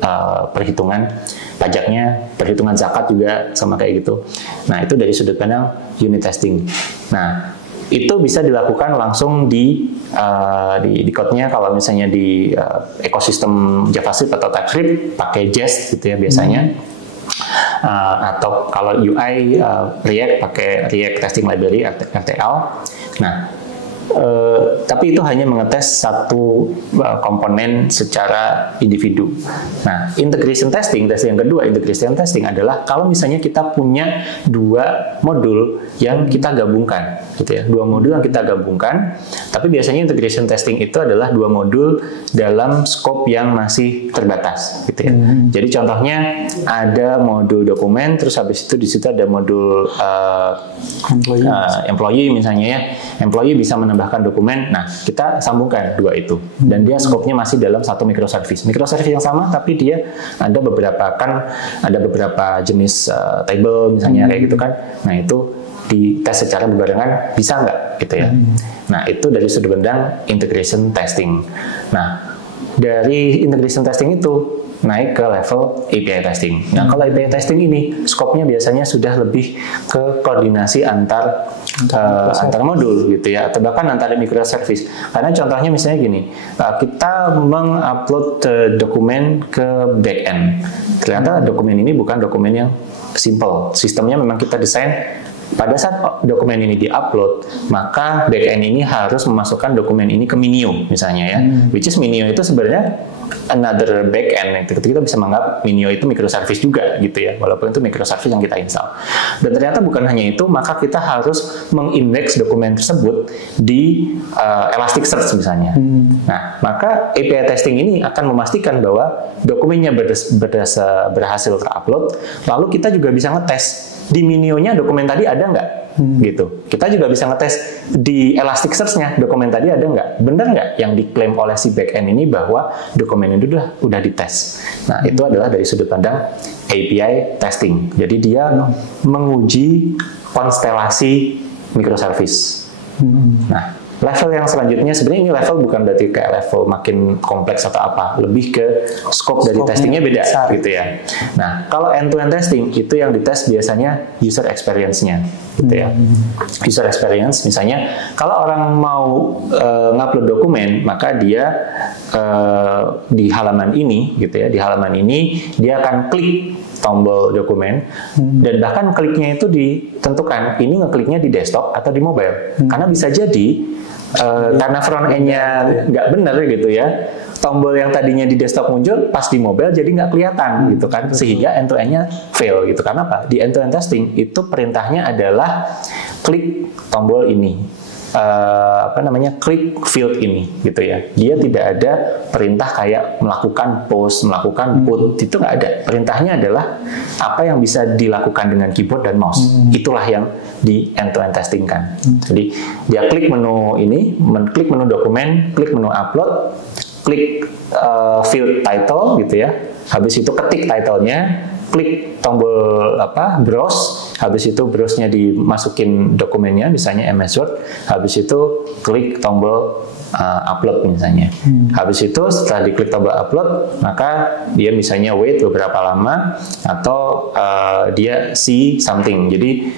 perhitungan pajaknya, perhitungan zakat juga sama kayak gitu. Nah, itu dari sudut pandang unit testing. Nah, itu bisa dilakukan langsung di code-nya. Kalau misalnya di ekosistem JavaScript atau TypeScript pakai Jest gitu ya biasanya. Atau kalau UI React pakai React Testing Library RTL. Nah, tapi itu hanya mengetes satu komponen secara individu. Nah, integration testing yang kedua, integration testing adalah kalau misalnya kita punya dua modul yang kita gabungkan, gitu ya, dua modul yang kita gabungkan, tapi biasanya integration testing itu adalah dua modul dalam scope yang masih terbatas, gitu ya. Jadi contohnya ada modul dokumen, terus habis itu di situ ada modul employee misalnya ya, employee bisa menambahkan dokumen. Nah, kita sambungkan dua itu, dan dia scope-nya masih dalam satu microservice yang sama, tapi dia ada beberapa jenis table misalnya kayak gitu kan. Nah, itu dites secara berbarengan, bisa nggak gitu ya. Nah, itu dari sudut pandang integration testing. Nah, dari integration testing itu naik ke level API testing. Nah, kalau API testing ini scope-nya biasanya sudah lebih ke koordinasi antar modul gitu ya, atau bahkan antar microservice. Karena contohnya misalnya gini, kita mengupload dokumen ke backend. Ternyata dokumen ini bukan dokumen yang simple. Sistemnya memang kita desain pada saat dokumen ini di-upload, maka backend ini harus memasukkan dokumen ini ke Minio misalnya ya. Which is Minio itu sebenarnya another backend. Kita bisa menganggap Minio itu microservice juga gitu ya, walaupun itu microservice yang kita install. Dan ternyata bukan hanya itu, maka kita harus mengindeks dokumen tersebut di Elasticsearch misalnya. Nah, maka API testing ini akan memastikan bahwa dokumennya berhasil terupload, lalu kita juga bisa ngetes di Minio-nya dokumen tadi ada nggak? Gitu. Kita juga bisa ngetes di Elasticsearch-nya dokumen tadi ada nggak? Benar nggak yang diklaim oleh si backend ini bahwa dokumen itu udah dites? Nah, itu adalah dari sudut pandang API testing. Jadi dia menguji konstelasi microservice. Nah, level yang selanjutnya sebenarnya ini level bukan berarti kayak level makin kompleks atau apa, lebih ke scope dari testingnya beda besar. gitu ya. Nah, kalau end-to-end testing itu yang dites biasanya user experience-nya gitu ya. User experience misalnya kalau orang mau ngupload dokumen, maka dia di halaman ini gitu ya, di halaman ini dia akan klik tombol dokumen dan bahkan kliknya itu ditentukan ini ngekliknya di desktop atau di mobile karena bisa jadi karena front end-nya nggak benar gitu ya, tombol yang tadinya di desktop muncul pas di mobile jadi nggak kelihatan gitu kan, sehingga end to end-nya fail gitu. Karena apa? Di end to end testing itu perintahnya adalah klik tombol ini, klik field ini gitu ya. Dia tidak ada perintah kayak melakukan post, melakukan put, itu nggak ada. Perintahnya adalah apa yang bisa dilakukan dengan keyboard dan mouse. Itulah yang di end-to-end testing kan. Jadi dia klik menu ini, klik menu dokumen, klik menu upload, klik field title gitu ya. Habis itu ketik title-nya, klik tombol browse, habis itu browse-nya dimasukin dokumennya misalnya MS Word, habis itu klik tombol upload misalnya. Habis itu setelah diklik tombol upload, maka dia misalnya wait beberapa lama atau dia see something. Jadi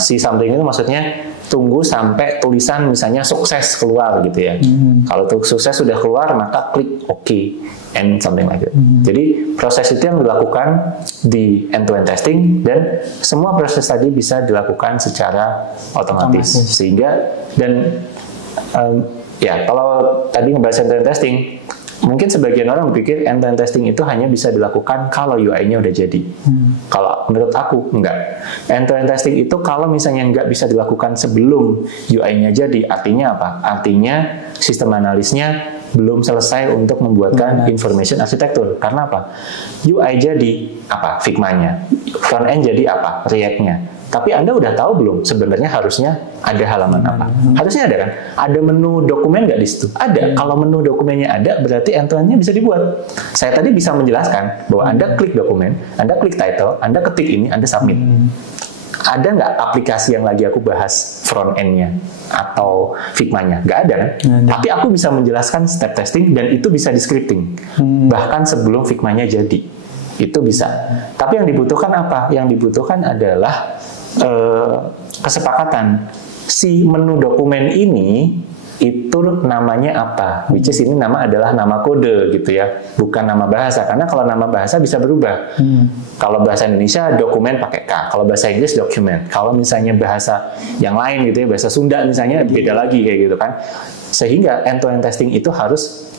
see something itu maksudnya tunggu sampai tulisan misalnya sukses keluar gitu ya. Kalau sukses sudah keluar, maka klik OK and something like that. Jadi proses itu yang dilakukan di end-to-end testing dan semua proses tadi bisa dilakukan secara otomatis. Sehingga dan ya kalau tadi ngebahas end-to-end testing, mungkin sebagian orang berpikir end-to-end testing itu hanya bisa dilakukan kalau UI-nya udah jadi. Kalau menurut aku, enggak. End-to-end testing itu kalau misalnya nggak bisa dilakukan sebelum UI-nya jadi, artinya apa? Artinya sistem analisnya belum selesai untuk membuatkan information architecture. Karena apa? UI jadi apa? Figma-nya. Front end jadi apa? React-nya. Tapi Anda udah tahu belum sebenarnya harusnya ada halaman apa? Harusnya ada kan? Ada menu dokumen nggak di situ? Ada. Kalau menu dokumennya ada, berarti end-to-end-nya bisa dibuat. Saya tadi bisa menjelaskan bahwa Anda klik dokumen, Anda klik title, Anda ketik ini, Anda submit. Ada nggak aplikasi yang lagi aku bahas front end-nya atau Figma-nya? Nggak ada kan? Tapi aku bisa menjelaskan step testing dan itu bisa di scripting. Bahkan sebelum Figma-nya jadi. Itu bisa. Tapi yang dibutuhkan apa? Yang dibutuhkan adalah kesepakatan si menu dokumen ini itu namanya apa, which is ini nama adalah nama kode gitu ya, bukan nama bahasa, karena kalau nama bahasa bisa berubah. Kalau bahasa Indonesia dokumen pakai K, kalau bahasa Inggris document, kalau misalnya bahasa yang lain gitu ya, bahasa Sunda misalnya beda lagi kayak gitu kan. Sehingga end-to-end testing itu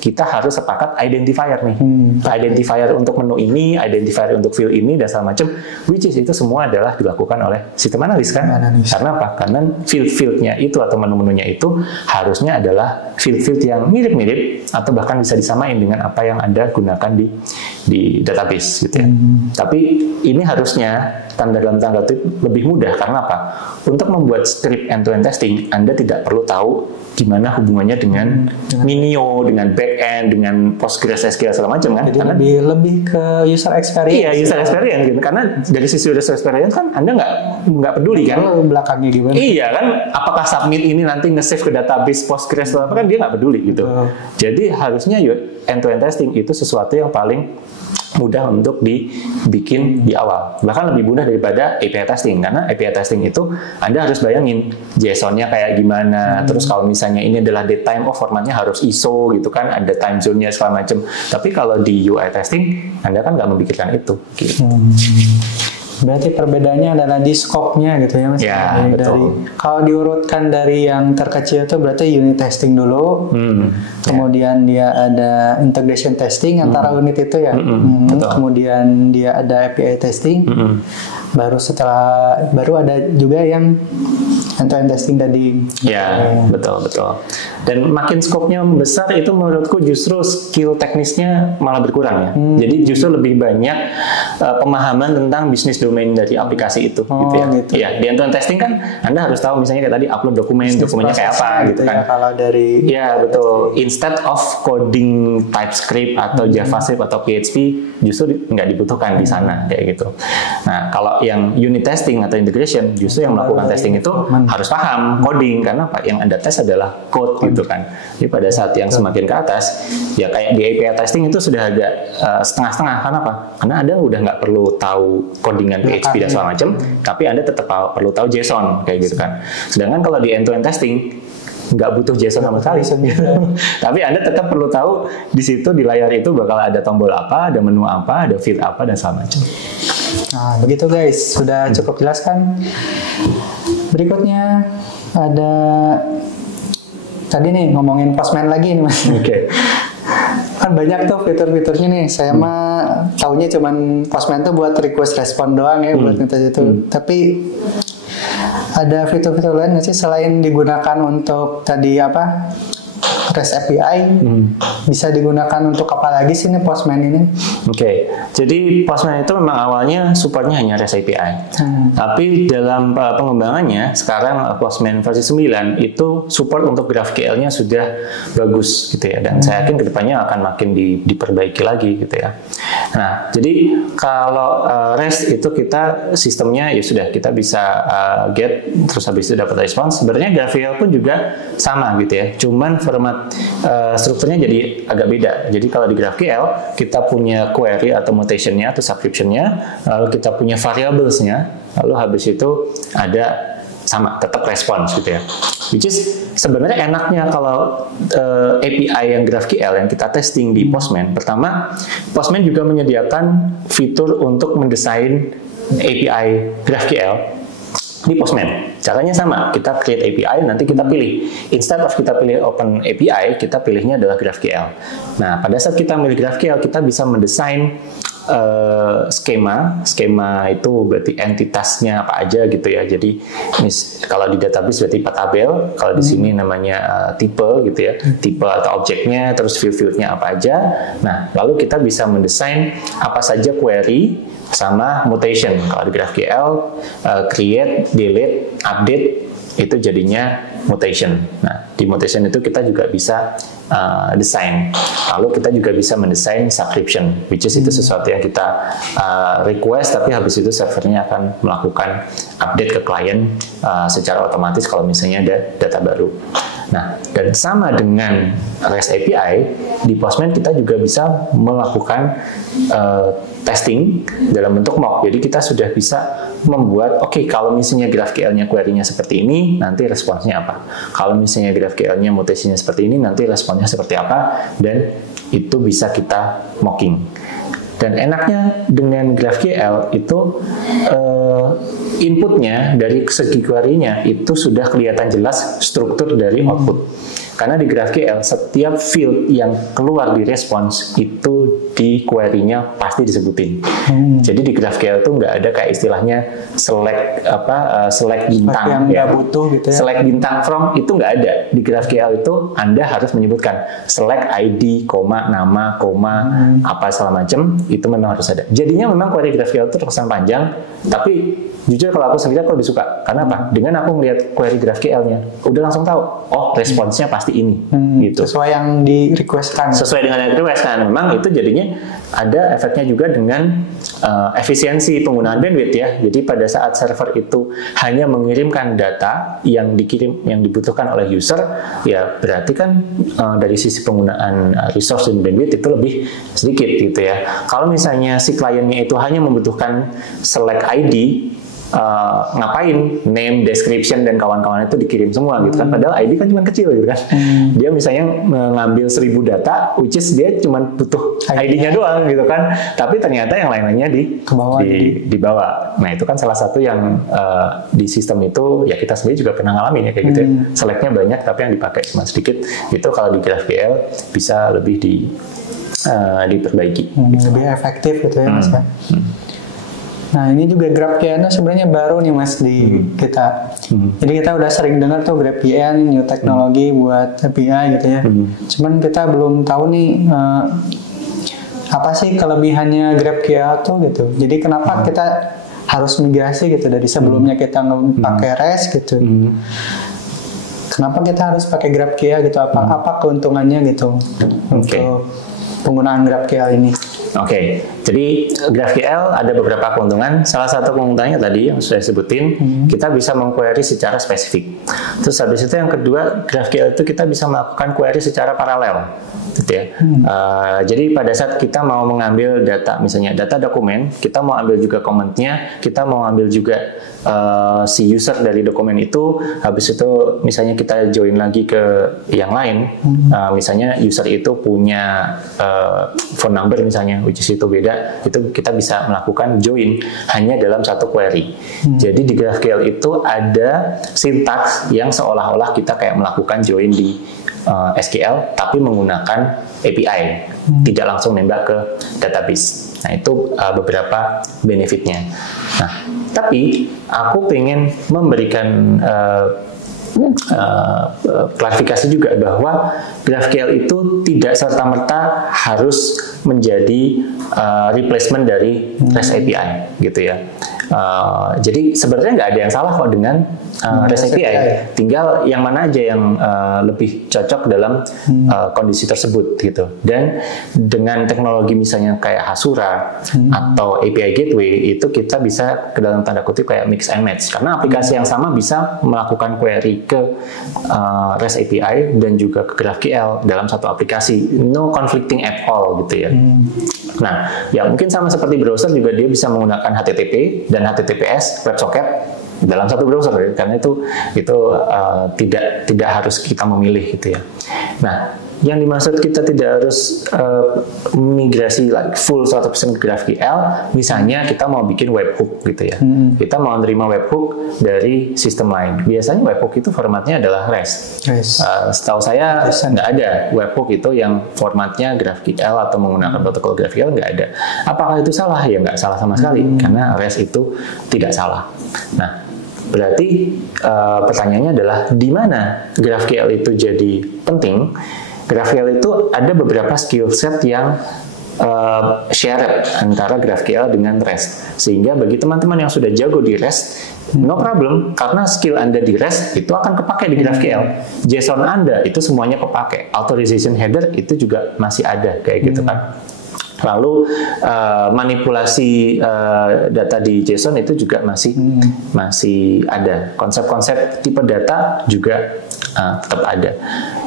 kita harus sepakat identifier nih. Identifier untuk menu ini, identifier untuk field ini, dan segala macam. Which is itu semua adalah dilakukan oleh sistem analis kan? Karena apa? Karena field-fieldnya itu atau menu-menunya itu harusnya adalah field-field yang mirip-mirip atau bahkan bisa disamain dengan apa yang Anda gunakan di database gitu ya. Tapi ini harusnya dalam tanda kutip lebih mudah. Karena apa? Untuk membuat script end-to-end testing, Anda tidak perlu tahu gimana hubungannya dengan Minio, dengan backend, dengan Postgres, SQL segala macam kan? Jadi karena lebih ke user experience. Iya, user experience gitu. Karena dari sisi user experience kan Anda nggak peduli kan? Belakangnya gimana? Iya kan? Apakah submit ini nanti nge-save ke database Postgres atau apa kan dia nggak peduli gitu. Jadi harusnya end-to-end testing itu sesuatu yang paling mudah untuk dibikin di awal. Bahkan lebih mudah daripada API testing. Karena API testing itu Anda harus bayangin JSON-nya kayak gimana. Terus kalau misalnya ini adalah date time, formatnya harus ISO gitu kan. Ada time zone-nya segala macam. Tapi kalau di UI testing, Anda kan nggak memikirkan itu. Gitu. Berarti perbedaannya adalah di scope-nya gitu ya Mas? Ya, betul. Kalau diurutkan dari yang terkecil itu berarti unit testing dulu, kemudian dia ada integration testing antara unit itu ya, kemudian dia ada API testing, baru ada juga yang end-to-end testing tadi. Ya, betul. Dan makin scope-nya besar itu menurutku justru skill teknisnya malah berkurang ya. Jadi justru lebih banyak pemahaman tentang bisnis domain dari aplikasi itu gitu ya. Gitu. Ya, di end-to-end testing kan Anda harus tahu misalnya kayak tadi upload dokumennya kayak apa gitu kan. Ya, kalau dari betul. Instead of coding TypeScript atau JavaScript atau PHP justru nggak dibutuhkan di sana kayak gitu. Nah, kalau yang unit testing atau integration, justru yang melakukan testing itu harus paham coding, karena apa? Yang Anda tes adalah code gitu kan. Jadi pada saat yang semakin ke atas, ya kayak di API testing itu sudah agak setengah-setengah. Kenapa? Karena Anda udah nggak perlu tahu codingan PHP dan segala macam, tapi Anda tetap perlu tahu JSON kayak gitu kan. Sedangkan kalau di end-to-end testing nggak butuh JSON sama sekali, tapi Anda tetap perlu tahu di situ di layar itu bakal ada tombol apa, ada menu apa, ada field apa dan segala macam. Nah, begitu guys, sudah cukup jelas kan? Berikutnya ada tadi nih ngomongin Postman lagi nih Mas. Oke. Kan banyak tuh fitur-fiturnya nih. Saya mah taunya cuman Postman tuh buat request respon doang ya, buat minta itu. Tapi ada fitur-fitur lain nggak sih selain digunakan untuk tadi apa REST API, bisa digunakan untuk apa lagi sih nih Postman ini? Oke, jadi Postman itu memang awalnya supportnya hanya REST API, tapi dalam pengembangannya sekarang Postman versi 9 itu support untuk GraphQL-nya sudah bagus gitu ya, dan saya yakin kedepannya akan makin diperbaiki lagi gitu ya. Nah, jadi kalau REST itu kita sistemnya ya sudah kita bisa get terus habis itu dapat respons. Sebenarnya GraphQL pun juga sama gitu ya, cuman format strukturnya jadi agak beda. Jadi kalau di GraphQL kita punya query atau mutation-nya atau subscription-nya, lalu kita punya variables-nya, lalu habis itu ada sama tetap respons gitu ya. Which is sebenarnya enaknya kalau API yang GraphQL yang kita testing di Postman. Pertama, Postman juga menyediakan fitur untuk mendesain API GraphQL di Postman. Caranya sama, kita create API, nanti kita pilih. Instead of kita pilih Open API, kita pilihnya adalah GraphQL. Nah, pada saat kita milih GraphQL, kita bisa mendesain skema itu berarti entitasnya apa aja gitu ya. Jadi kalau di database berarti 4 tabel, kalau di sini namanya tipe gitu ya, tipe atau objeknya, terus view-nya apa aja. Nah, lalu kita bisa mendesain apa saja query sama mutation. Kalau di GraphQL create, delete, update itu jadinya mutation. Nah, di mutation itu kita juga bisa desain. Lalu kita juga bisa mendesain subscription, which is itu sesuatu yang kita request, tapi habis itu servernya akan melakukan update ke klien secara otomatis kalau misalnya ada data baru. Nah, dan sama dengan REST API, di Postman kita juga bisa melakukan testing dalam bentuk mock. Jadi kita sudah bisa membuat, oke, kalau misalnya GraphQL-nya query-nya seperti ini, nanti responsnya apa? Kalau misalnya GraphQL-nya mutasinya seperti ini, nanti responsnya seperti apa? Dan itu bisa kita mocking. Dan enaknya dengan GraphQL itu inputnya dari segi query-nya itu sudah kelihatan jelas struktur dari output. Karena di GraphQL setiap field yang keluar di response itu di query-nya pasti disebutin. Jadi di GraphQL itu nggak ada kayak istilahnya select bintang yang butuh gitu ya. Select bintang from itu nggak ada. Di GraphQL itu Anda harus menyebutkan select ID, nama, apa segala macam, itu memang harus ada. Jadinya memang query GraphQL itu terkesan panjang, tapi jujur kalau aku sendiri aku lebih suka. Karena apa? Dengan aku melihat query GraphQL-nya, udah langsung tahu, oh responsnya pasti ini. Gitu. Sesuai yang di-requestkan. Sesuai dengan yang di-requestkan. Memang itu jadinya ada efeknya juga dengan efisiensi penggunaan bandwidth ya. Jadi pada saat server itu hanya mengirimkan data yang dibutuhkan oleh user, ya berarti kan dari sisi penggunaan resource dan bandwidth itu lebih sedikit gitu ya. Kalau misalnya si kliennya itu hanya membutuhkan select ID, ngapain name, description dan kawan-kawan itu dikirim semua gitu kan, padahal ID kan cuma kecil gitu kan. Dia misalnya mengambil 1000 data, which is dia cuma butuh ID-nya doang gitu kan, tapi ternyata yang lainnya dibawa. Nah itu kan salah satu yang di sistem itu ya kita sendiri juga pernah ngalamin ya kayak gitu ya. Selectnya banyak tapi yang dipakai cuma sedikit. Itu kalau di GraphQL bisa lebih diperbaiki. Lebih efektif gitu ya Mas ya. Nah ini juga GraphQL sebenarnya baru nih Mas di kita. Jadi kita udah sering dengar tuh GraphQL new teknologi buat API gitu ya. Cuman kita belum tahu nih apa sih kelebihannya GraphQL tuh gitu. Jadi kenapa kita harus migrasi gitu dari sebelumnya kita pakai REST gitu. Kenapa kita harus pakai GraphQL gitu? Apa keuntungannya gitu untuk penggunaan GraphQL ini? Oke, jadi GraphQL ada beberapa keuntungan. Salah satu keuntungannya tadi yang sudah sebutin, kita bisa mengquery secara spesifik. Terus habis itu yang kedua, GraphQL itu kita bisa melakukan query secara paralel, gitu ya. Jadi pada saat kita mau mengambil data, misalnya data dokumen, kita mau ambil juga komennya, kita mau ambil juga si user dari dokumen itu, habis itu misalnya kita join lagi ke yang lain, misalnya user itu punya phone number misalnya, which is itu beda, itu kita bisa melakukan join hanya dalam satu query. Jadi di GraphQL itu ada sintaks yang seolah-olah kita kayak melakukan join di SQL, tapi menggunakan API, tidak langsung nembak ke database. Nah, itu beberapa benefitnya. Nah, tapi aku pengen memberikan klarifikasi juga bahwa GraphQL itu tidak serta-merta harus menjadi replacement dari REST API, gitu ya. Jadi sebenarnya nggak ada yang salah kok dengan REST API. Tinggal yang mana aja yang lebih cocok dalam kondisi tersebut, gitu. Dan dengan teknologi misalnya kayak Hasura atau API Gateway, itu kita bisa ke dalam tanda kutip kayak mix and match, karena aplikasi yang sama bisa melakukan query ke REST API dan juga ke GraphQL dalam satu aplikasi, no conflicting at all, gitu ya. Nah, ya mungkin sama seperti browser juga dia bisa menggunakan HTTP dan HTTPS WebSocket dalam satu browser, ya, karena itu tidak harus kita memilih, gitu ya. Nah, yang dimaksud kita tidak harus migrasi full 100% ke GraphQL, misalnya kita mau bikin webhook, gitu ya. Kita mau menerima webhook dari sistem lain. Biasanya webhook itu formatnya adalah REST. Setahu saya nggak ada webhook itu yang formatnya GraphQL atau menggunakan protokol GraphQL, nggak ada. Apakah itu salah? Ya nggak salah sama sekali, karena REST itu tidak salah. Nah, berarti pertanyaannya adalah di mana GraphQL itu jadi penting? GraphQL itu ada beberapa skill set yang shared antara GraphQL dengan REST. Sehingga bagi teman-teman yang sudah jago di REST, no problem, karena skill Anda di REST itu akan kepakai di GraphQL. JSON Anda itu semuanya kepakai. Authorization header itu juga masih ada, kayak gitu kan. Lalu manipulasi data di JSON itu juga masih ada. Konsep-konsep tipe data juga tetap ada.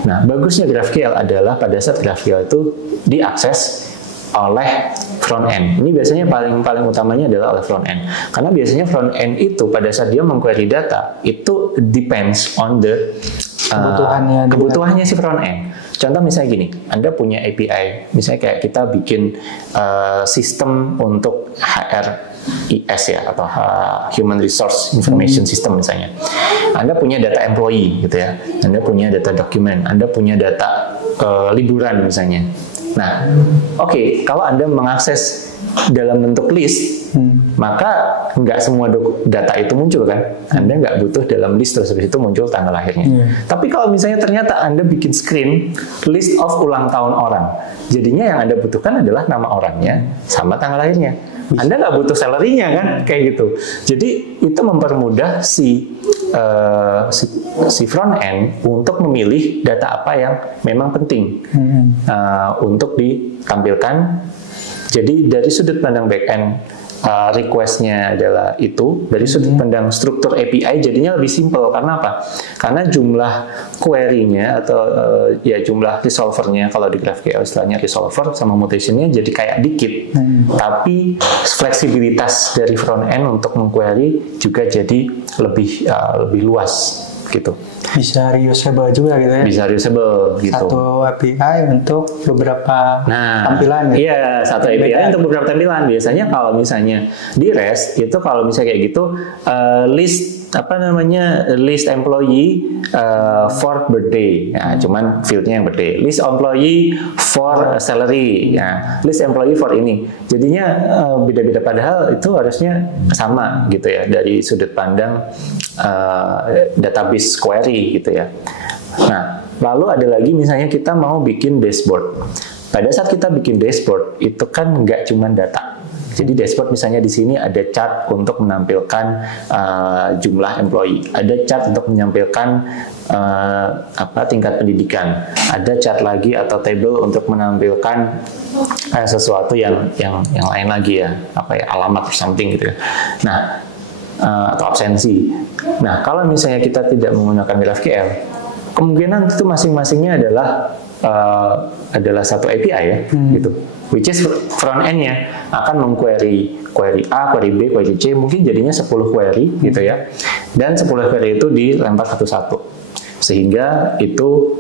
Nah, bagusnya GraphQL adalah pada saat GraphQL itu diakses oleh front end. Ini biasanya paling utamanya adalah oleh front end. Karena biasanya front end itu pada saat dia mengquery data itu depends on the kebutuhannya si front end. Contoh misalnya gini, Anda punya API, misalnya kayak kita bikin sistem untuk HRIS ya, atau Human Resource Information System misalnya. Anda punya data employee, gitu ya. Anda punya data dokumen, Anda punya data liburan misalnya. Nah, oke, kalau Anda mengakses dalam bentuk list, maka nggak semua data itu muncul kan. Anda nggak butuh dalam list terus habis itu muncul tanggal lahirnya. Tapi kalau misalnya ternyata Anda bikin screen list of ulang tahun orang, jadinya yang Anda butuhkan adalah nama orangnya sama tanggal lahirnya. Anda nggak butuh salary-nya kan, kayak gitu. Jadi itu mempermudah si front end untuk memilih data apa yang memang penting untuk ditampilkan. Jadi dari sudut pandang back-end, request-nya adalah itu. Dari sudut pandang struktur API jadinya lebih simpel. Karena apa? Karena jumlah query-nya atau ya jumlah resolver-nya, kalau di GraphQL istilahnya resolver sama mutation-nya jadi kayak dikit. Tapi fleksibilitas dari front-end untuk mengquery juga jadi lebih luas, gitu. Bisa reusable juga gitu ya. Bisa reusable gitu. Satu API untuk beberapa tampilan. Iya, satu API untuk beberapa tampilan. Biasanya kalau misalnya di REST itu kalau misalnya kayak gitu list list employee for birthday. Nah, cuman fieldnya yang birthday. List employee for salary. Nah, list employee for ini. Jadinya beda-beda, padahal itu harusnya sama gitu ya dari sudut pandang database query gitu ya. Nah, lalu ada lagi misalnya kita mau bikin dashboard. Pada saat kita bikin dashboard itu kan nggak cuma data. Jadi dashboard misalnya di sini ada chart untuk menampilkan jumlah employee, ada chart untuk menampilkan tingkat pendidikan. Ada chart lagi atau table untuk menampilkan sesuatu yang lain lagi ya, alamat or something gitu ya. Nah, atau absensi. Nah, kalau misalnya kita tidak menggunakan GraphQL, kemungkinan itu masing-masingnya adalah satu API ya, gitu. Which is front end-nya akan mengquery query A, query B, query C, mungkin jadinya 10 query gitu ya. Dan 10 query itu dilempar satu-satu. Sehingga itu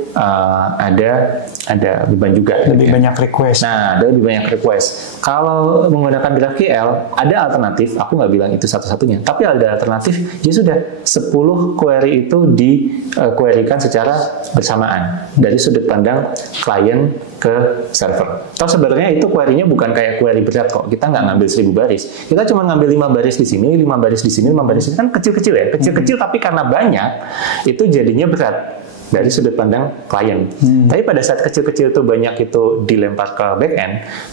ada beban juga. Lebih gitu banyak request. Nah, ada lebih banyak request. Kalau menggunakan GraphQL, ada alternatif, aku nggak bilang itu satu-satunya, tapi ada alternatif, ya sudah, 10 query itu di-querykan secara bersamaan, dari sudut pandang klien ke server. Toh sebenarnya itu query-nya bukan kayak query berat kok, kita nggak ngambil 1000 baris, kita cuma ngambil 5 baris di sini, 5 baris di sini, 5 baris di sini, kan kecil-kecil ya, kecil-kecil tapi karena banyak, itu jadinya berat dari sudut pandang klien. Tapi pada saat kecil-kecil itu banyak itu dilempar ke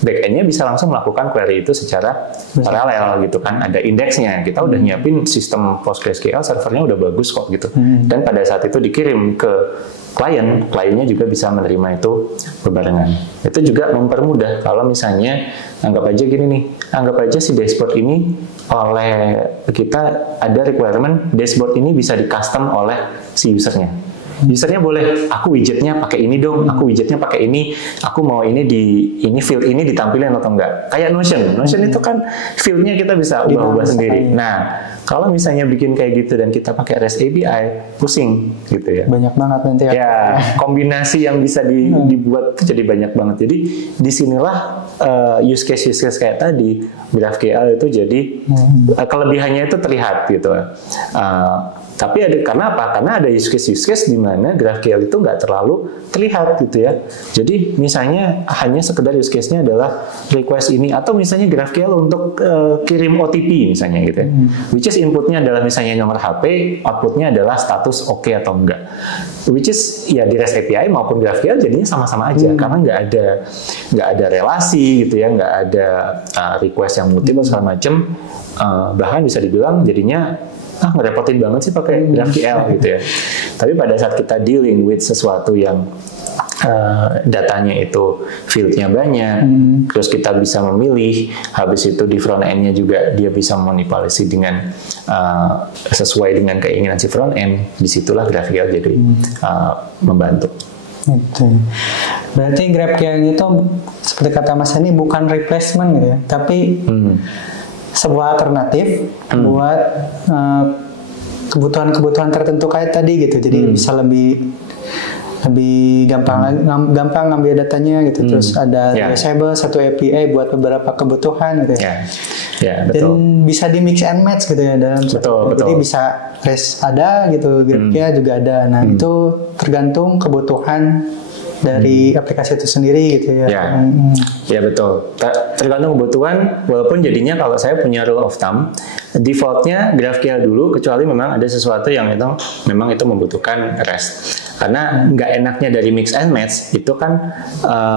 back-end-nya bisa langsung melakukan query itu secara paralel gitu kan. Ada indeksnya, kita udah nyiapin sistem PostgreSQL, servernya udah bagus kok gitu. Dan pada saat itu dikirim ke kliennya juga bisa menerima itu berbarengan. Itu juga mempermudah kalau misalnya anggap aja gini nih, anggap aja si dashboard ini oleh kita ada requirement dashboard ini bisa di custom oleh si usernya. Usernya boleh, aku widgetnya pakai ini dong, aku widgetnya pakai ini, aku mau ini field ini ditampilin atau enggak. Kayak Notion itu kan fieldnya kita bisa ubah-ubah sendiri. Nah, kalau misalnya bikin kayak gitu dan kita pakai REST API, pusing gitu ya. Banyak banget nanti ya. Kombinasi yang bisa dibuat itu jadi banyak banget. Jadi disinilah use case kayak tadi GraphQL itu jadi kelebihannya itu terlihat gitu. Tapi karena apa? Karena ada use case di mana GraphQL itu nggak terlalu terlihat gitu ya. Jadi misalnya hanya sekedar use case-nya adalah request ini, atau misalnya GraphQL untuk kirim OTP misalnya gitu ya. Which is inputnya adalah misalnya nomor HP, outputnya adalah status oke atau enggak. Which is ya di REST API maupun GraphQL jadinya sama-sama aja karena nggak ada relasi gitu ya, nggak ada request yang multiple segala macam. Bahkan bisa dibilang jadinya ngerepotin banget sih pakai GraphQL gitu ya. Tapi pada saat kita dealing with sesuatu yang datanya itu fieldnya banyak, terus kita bisa memilih, habis itu di front end-nya juga dia bisa memanipulasi dengan sesuai dengan keinginan si front end. Disitulah GraphQL jadi membantu. Itu. Berarti GraphQL itu seperti kata Mas ini bukan replacement gitu ya, tapi sebuah alternatif buat kebutuhan-kebutuhan tertentu kayak tadi gitu. Jadi bisa lebih gampang ngambil datanya gitu. Terus ada reusable, satu API buat beberapa kebutuhan gitu ya. Betul. Dan bisa di mix and match gitu ya dalam betul. Jadi bisa REST ada gitu, GraphQL juga ada. Nah, itu tergantung kebutuhan dari aplikasi itu sendiri gitu ya. Ya betul. Tergantung kebutuhan, walaupun jadinya kalau saya punya rule of thumb, defaultnya GraphQL dulu, kecuali memang ada sesuatu yang memang itu membutuhkan REST. Karena nggak enaknya dari mix and match itu kan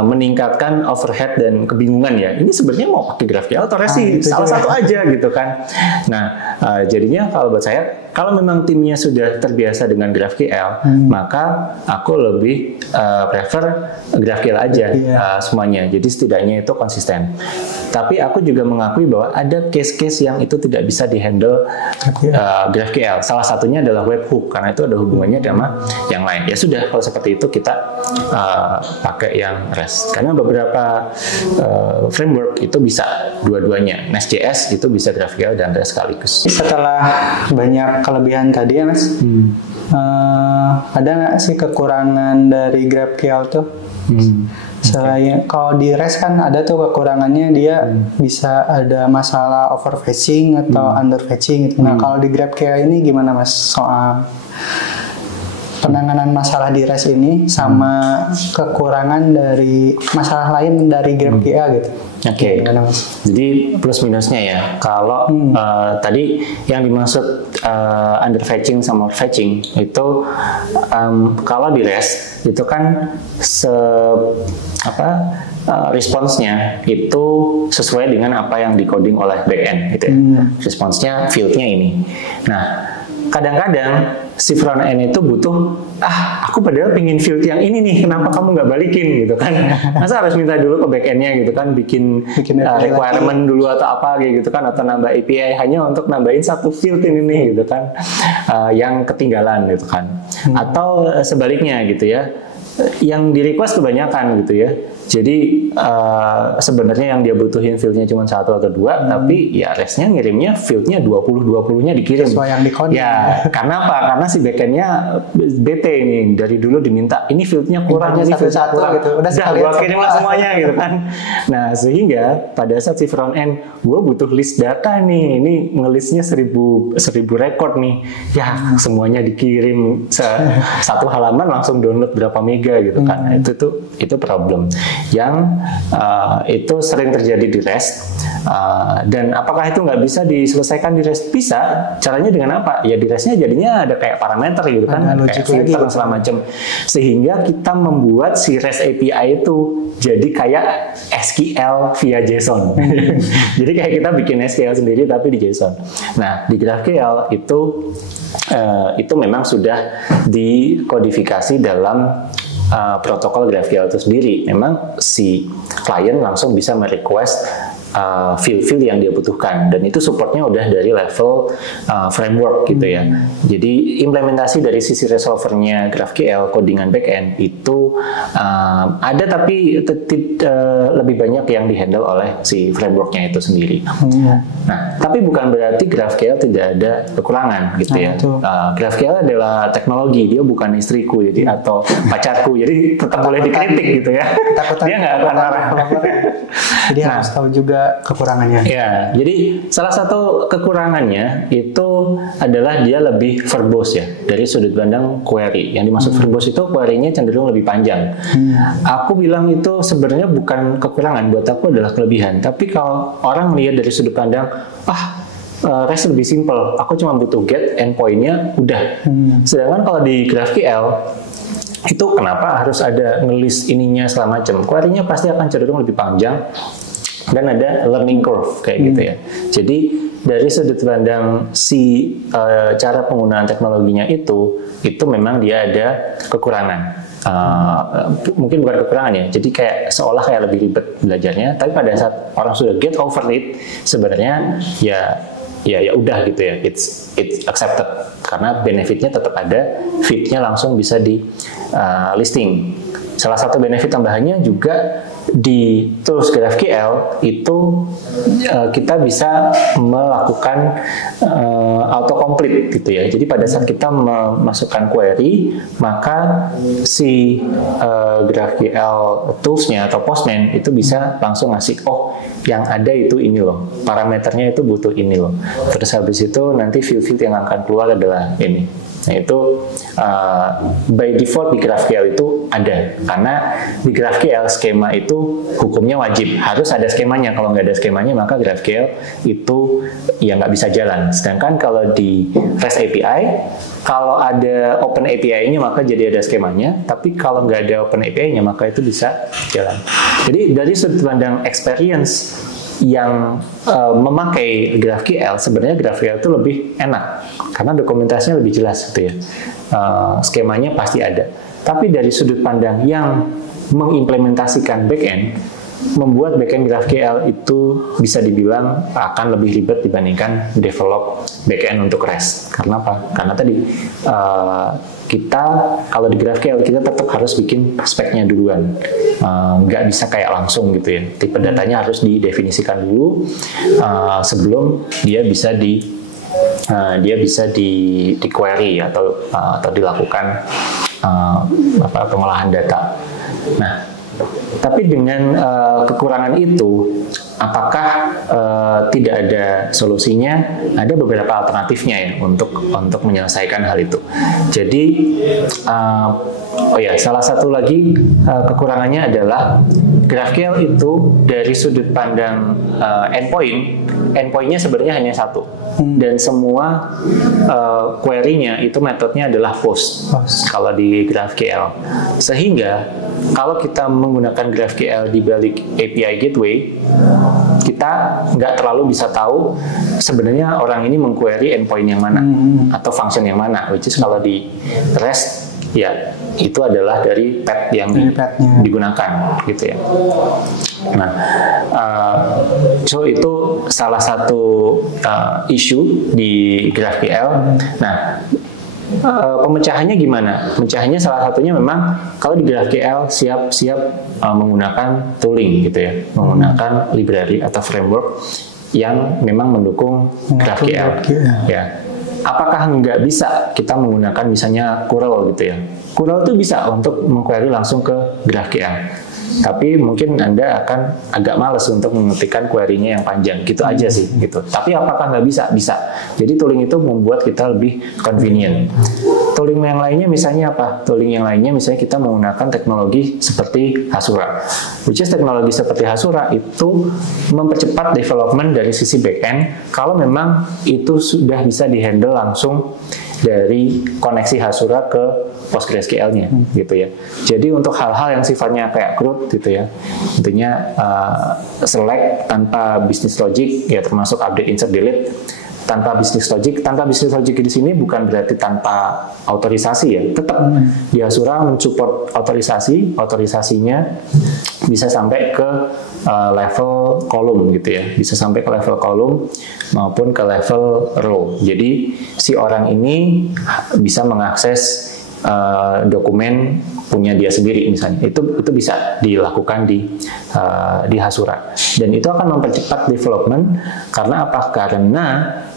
meningkatkan overhead dan kebingungan ya. Ini sebenarnya mau pakai GraphQL atau REST sih? Salah satu aja gitu kan. Nah, jadinya kalau buat saya, kalau memang timnya sudah terbiasa dengan GraphQL, maka aku lebih prefer GraphQL aja semuanya. Jadi setidaknya itu konsisten. Tapi aku juga mengakui bahwa ada case-case yang itu tidak bisa dihandle GraphQL. Salah satunya adalah webhook, karena itu ada hubungannya sama yang lain. Ya sudah, kalau seperti itu kita pakai yang REST. Karena beberapa framework itu bisa dua-duanya. Nest.js itu bisa GraphQL dan REST sekaligus. Setelah banyak kelebihan tadi ya Mas, ada nggak sih kekurangan dari GraphQL tuh? Selain kalau di REST kan ada tuh kekurangannya, dia bisa ada masalah overfetching atau underfetching gitu. Nah, kalau di GraphQL ini gimana Mas soal penanganan masalah di REST ini sama kekurangan dari masalah lain dari GraphQL gitu? Oke. Jadi plus minusnya ya. Kalau tadi yang dimaksud underfetching sama overfetching itu kalau di REST itu kan responsnya itu sesuai dengan apa yang di-coding oleh backend gitu ya. Responsnya fieldnya ini. Nah, kadang-kadang si front end itu butuh, aku padahal pengen field yang ini nih, kenapa kamu nggak balikin gitu kan? Masa harus minta dulu ke backendnya gitu kan, bikin requirement dulu atau apa gitu kan, atau nambah API hanya untuk nambahin satu field ini nih gitu kan, yang ketinggalan gitu kan, atau sebaliknya gitu ya, yang di request kebanyakan gitu ya. Jadi sebenarnya yang dia butuhin fieldnya cuma 1 atau 2, tapi ya restnya ngirimnya fieldnya 20-20-nya dikirim. Sesuai yang di-coding. Ya, karena apa? Karena si backendnya bete ini, dari dulu diminta ini fieldnya kurang, ini fieldnya kurang. Gitu. Udah gua kirim lah semuanya gitu kan. Nah, sehingga pada saat si front end, gua butuh list data nih, ini ngelistnya 1000 record nih. Ya, semuanya dikirim satu halaman langsung download berapa mega gitu kan. Nah, itu problem yang itu sering terjadi di REST, dan apakah itu nggak bisa diselesaikan di REST? Bisa. Caranya dengan apa? Ya di REST-nya jadinya ada kayak parameter gitu kan, kayak filter dan segala macam, sehingga kita membuat si REST API itu jadi kayak SQL via JSON. Jadi kayak kita bikin SQL sendiri tapi di JSON. Nah, di GraphQL itu memang sudah dikodifikasi dalam protokol GraphQL itu sendiri. Memang si klien langsung bisa merequest field-field yang dia butuhkan, dan itu supportnya udah dari level framework gitu ya. Jadi implementasi dari sisi resolvernya GraphQL, codingan backend itu ada, tapi lebih banyak yang dihandle oleh si frameworknya itu sendiri. Nah, tapi bukan berarti GraphQL tidak ada kekurangan gitu ya. GraphQL adalah teknologi, dia bukan istriku jadi atau pacarku, jadi tetap boleh dikritik gitu ya. Dia nggak akan marah. Jadi harus tahu juga kekurangannya. Ya, jadi salah satu kekurangannya itu adalah dia lebih verbose ya, dari sudut pandang query. Yang dimaksud verbose itu query-nya cenderung lebih panjang. Aku bilang itu sebenarnya bukan kekurangan, buat aku adalah kelebihan. Tapi kalau orang melihat dari sudut pandang, REST lebih simple, aku cuma butuh get endpoint-nya udah. Sedangkan kalau di GraphQL itu kenapa harus ada ngelis ininya segala macam? Query-nya pasti akan cenderung lebih panjang dan ada learning curve kayak gitu ya. Jadi dari sudut pandang si cara penggunaan teknologinya itu memang dia ada kekurangan. Mungkin bukan kekurangan ya. Jadi kayak seolah kayak lebih ribet belajarnya. Tapi pada saat orang sudah get over it, sebenarnya ya udah gitu ya. It's accepted karena benefitnya tetap ada, feed-nya langsung bisa di listing. Salah satu benefit tambahannya juga di tools GraphQL itu kita bisa melakukan autocomplete gitu ya. Jadi pada saat kita memasukkan query, maka si GraphQL toolsnya atau Postman itu bisa langsung ngasih, yang ada itu ini loh, parameternya itu butuh ini loh. Terus habis itu nanti field-field yang akan keluar adalah ini. Nah itu by default di GraphQL itu ada, karena di GraphQL skema itu hukumnya wajib, harus ada skemanya. Kalau nggak ada skemanya maka GraphQL itu ya nggak bisa jalan. Sedangkan kalau di REST API, kalau ada Open API-nya maka jadi ada skemanya, tapi kalau nggak ada Open API-nya maka itu bisa jalan. Jadi dari sudut pandang experience yang memakai GraphQL, sebenarnya GraphQL itu lebih enak karena dokumentasinya lebih jelas gitu ya. Skemanya pasti ada. Tapi dari sudut pandang yang mengimplementasikan backend, membuat backend GraphQL itu bisa dibilang akan lebih ribet dibandingkan develop backend untuk REST. Karena apa? Karena tadi kita kalau di GraphQL kita tetap harus bikin speknya duluan, nggak bisa kayak langsung gitu ya. Tipe datanya harus didefinisikan dulu sebelum dia bisa di query atau dilakukan pengolahan data. Nah, tapi dengan kekurangan itu, apakah tidak ada solusinya? Ada beberapa alternatifnya ya untuk menyelesaikan hal itu. Jadi, salah satu lagi kekurangannya adalah GraphQL itu dari sudut pandang endpoint endpoint-nya sebenarnya hanya satu, dan semua query-nya itu metodenya adalah post. Kalau di GraphQL, sehingga kalau kita menggunakan GraphQL di balik API Gateway, kita nggak terlalu bisa tahu sebenarnya orang ini mengquery endpoint yang mana atau function yang mana, which is kalau di REST ya itu adalah dari path yang digunakan gitu ya. Nah, so itu salah satu isu di GraphQL. Nah, pemecahannya gimana? Pemecahannya salah satunya memang kalau di GraphQL siap-siap menggunakan tooling gitu ya, menggunakan library atau framework yang memang mendukung GraphQL. Ya. Apakah nggak bisa kita menggunakan misalnya Curl gitu ya? Curl itu bisa untuk mengquery langsung ke GraphQL. Tapi mungkin Anda akan agak males untuk mengetikkan query-nya yang panjang, gitu aja sih, gitu. Tapi apakah nggak bisa? Bisa. Jadi tooling itu membuat kita lebih convenient. Tooling yang lainnya misalnya apa? Tooling yang lainnya misalnya kita menggunakan teknologi seperti Hasura. Which is teknologi seperti Hasura itu mempercepat development dari sisi backend kalau memang itu sudah bisa dihandle langsung dari koneksi Hasura ke PostgreSQL-nya gitu ya. Jadi untuk hal-hal yang sifatnya kayak CRUD gitu ya, tentunya select tanpa business logic ya, termasuk update insert delete tanpa business logic. Tanpa business logic di sini bukan berarti tanpa otorisasi ya. Tetap di Hasura mensupport otorisasinya bisa sampai ke level kolom gitu ya, bisa sampai ke level kolom maupun ke level row. Jadi si orang ini bisa mengakses dokumen punya dia sendiri misalnya, itu bisa dilakukan di Hasura, dan itu akan mempercepat development. Karena apa? Karena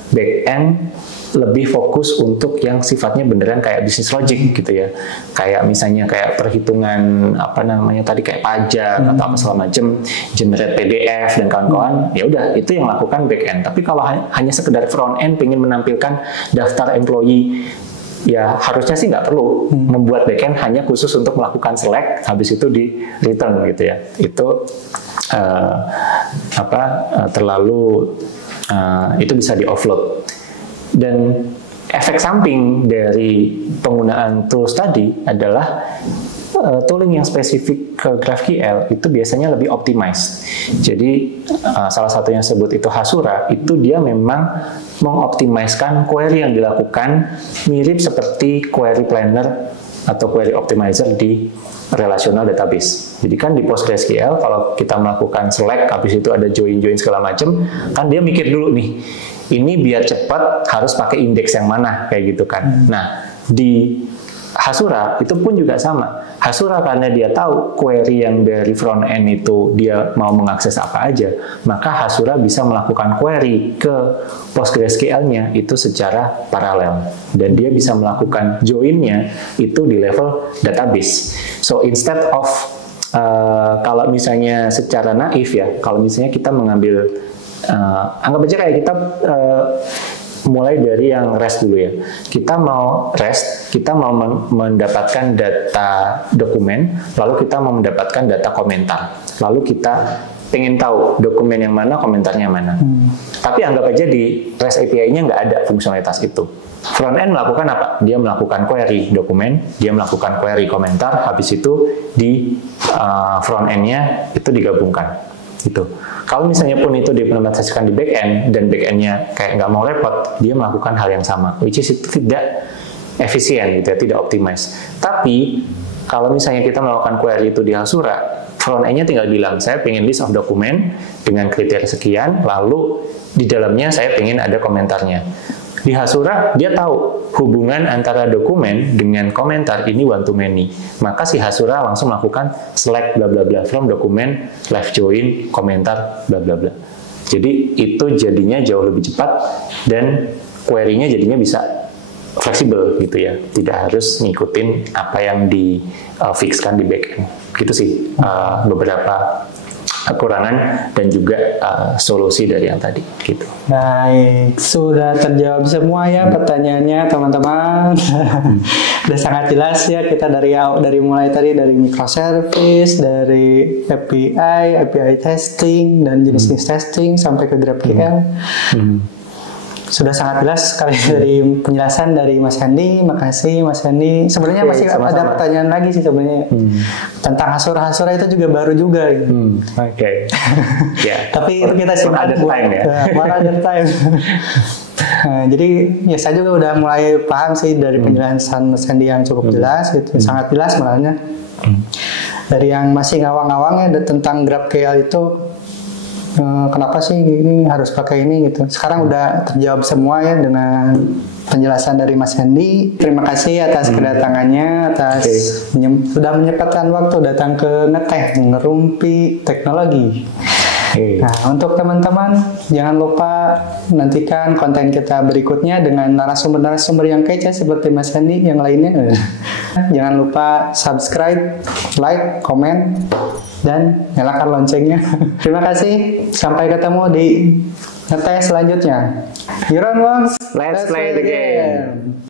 backend lebih fokus untuk yang sifatnya beneran kayak business logic gitu ya, kayak misalnya kayak perhitungan apa namanya tadi kayak pajak atau apa segala macam, generate PDF dan kawan-kawan, ya udah itu yang lakukan backend. Tapi kalau hanya sekedar front end pengen menampilkan daftar employee, ya harusnya sih nggak perlu membuat backend hanya khusus untuk melakukan select habis itu di return gitu ya. Itu terlalu itu bisa di offload. Dan efek samping dari penggunaan tools tadi adalah tooling yang spesifik ke GraphQL itu biasanya lebih optimized. Jadi salah satu yang sebut itu Hasura, itu dia memang mengoptimiskan query yang dilakukan mirip seperti query planner atau query optimizer di relational database. Jadi kan di PostgreSQL kalau kita melakukan select habis itu ada join segala macam, kan dia mikir dulu nih, ini biar cepat harus pakai indeks yang mana kayak gitu kan. Nah, di Hasura itu pun juga sama. Hasura karena dia tahu query yang dari front end itu dia mau mengakses apa aja, maka Hasura bisa melakukan query ke PostgreSQL-nya itu secara paralel, dan dia bisa melakukan join-nya itu di level database. So instead of kalau misalnya secara naif ya, kalau misalnya kita mengambil anggap aja kayak kita mulai dari yang REST dulu ya. Kita mau REST, kita mau mendapatkan data dokumen, lalu kita mau mendapatkan data komentar. Lalu kita pengen tahu dokumen yang mana, komentarnya mana. Tapi anggap aja di REST API-nya nggak ada fungsionalitas itu. Front-end melakukan apa? Dia melakukan query dokumen, dia melakukan query komentar, habis itu di front-end-nya itu digabungkan. Gitu. Kalau misalnya pun itu diimplementasikan di back-end dan back-end-nya kayak nggak mau repot, dia melakukan hal yang sama, which is itu tidak efisien, gitu ya, tidak optimize. Tapi kalau misalnya kita melakukan query itu di Hasura, front-end-nya tinggal bilang, saya pengen list of dokumen dengan kriteria sekian, lalu di dalamnya saya pengen ada komentarnya. Di Hasura, dia tahu hubungan antara dokumen dengan komentar ini one to many. Maka si Hasura langsung melakukan select bla bla bla from dokumen, left join, komentar bla bla bla. Jadi itu jadinya jauh lebih cepat dan query-nya jadinya bisa fleksibel gitu ya. Tidak harus ngikutin apa yang di fixkan di backend. Gitu sih beberapa kekurangan dan juga solusi dari yang tadi gitu. Baik, sudah terjawab semua ya pertanyaannya teman-teman. Udah sangat jelas ya kita dari mulai tadi dari microservice, dari API testing dan jenis-jenis testing sampai ke GraphQL. Sudah sangat jelas sekali dari penjelasan dari Mas Hendy. Makasih Mas Hendy. Sebenarnya masih ada pertanyaan lagi sih sebenarnya tentang Hasura itu juga baru juga. Oke. Ya. Tapi itu kita simpan time ya. Other time. Nah, jadi ya saya juga udah mulai paham sih dari penjelasan Mas Hendy yang cukup jelas gitu, sangat jelas malahnya. Dari yang masih ngawang-ngawang ya tentang GraphQL itu. Kenapa sih ini harus pakai ini gitu. Sekarang udah terjawab semua ya dengan penjelasan dari Mas Hendy. Terima kasih atas kedatangannya, sudah menyempatkan waktu datang ke Ngeteh Ngerumpi Teknologi. Nah, untuk teman-teman jangan lupa nantikan konten kita berikutnya dengan narasumber-narasumber yang kece seperti Mas Hendy yang lainnya. Jangan lupa subscribe, like, komen, dan nyalakan loncengnya. Terima kasih. Sampai ketemu di ngetes selanjutnya. Yuron Wongs, let's play the game.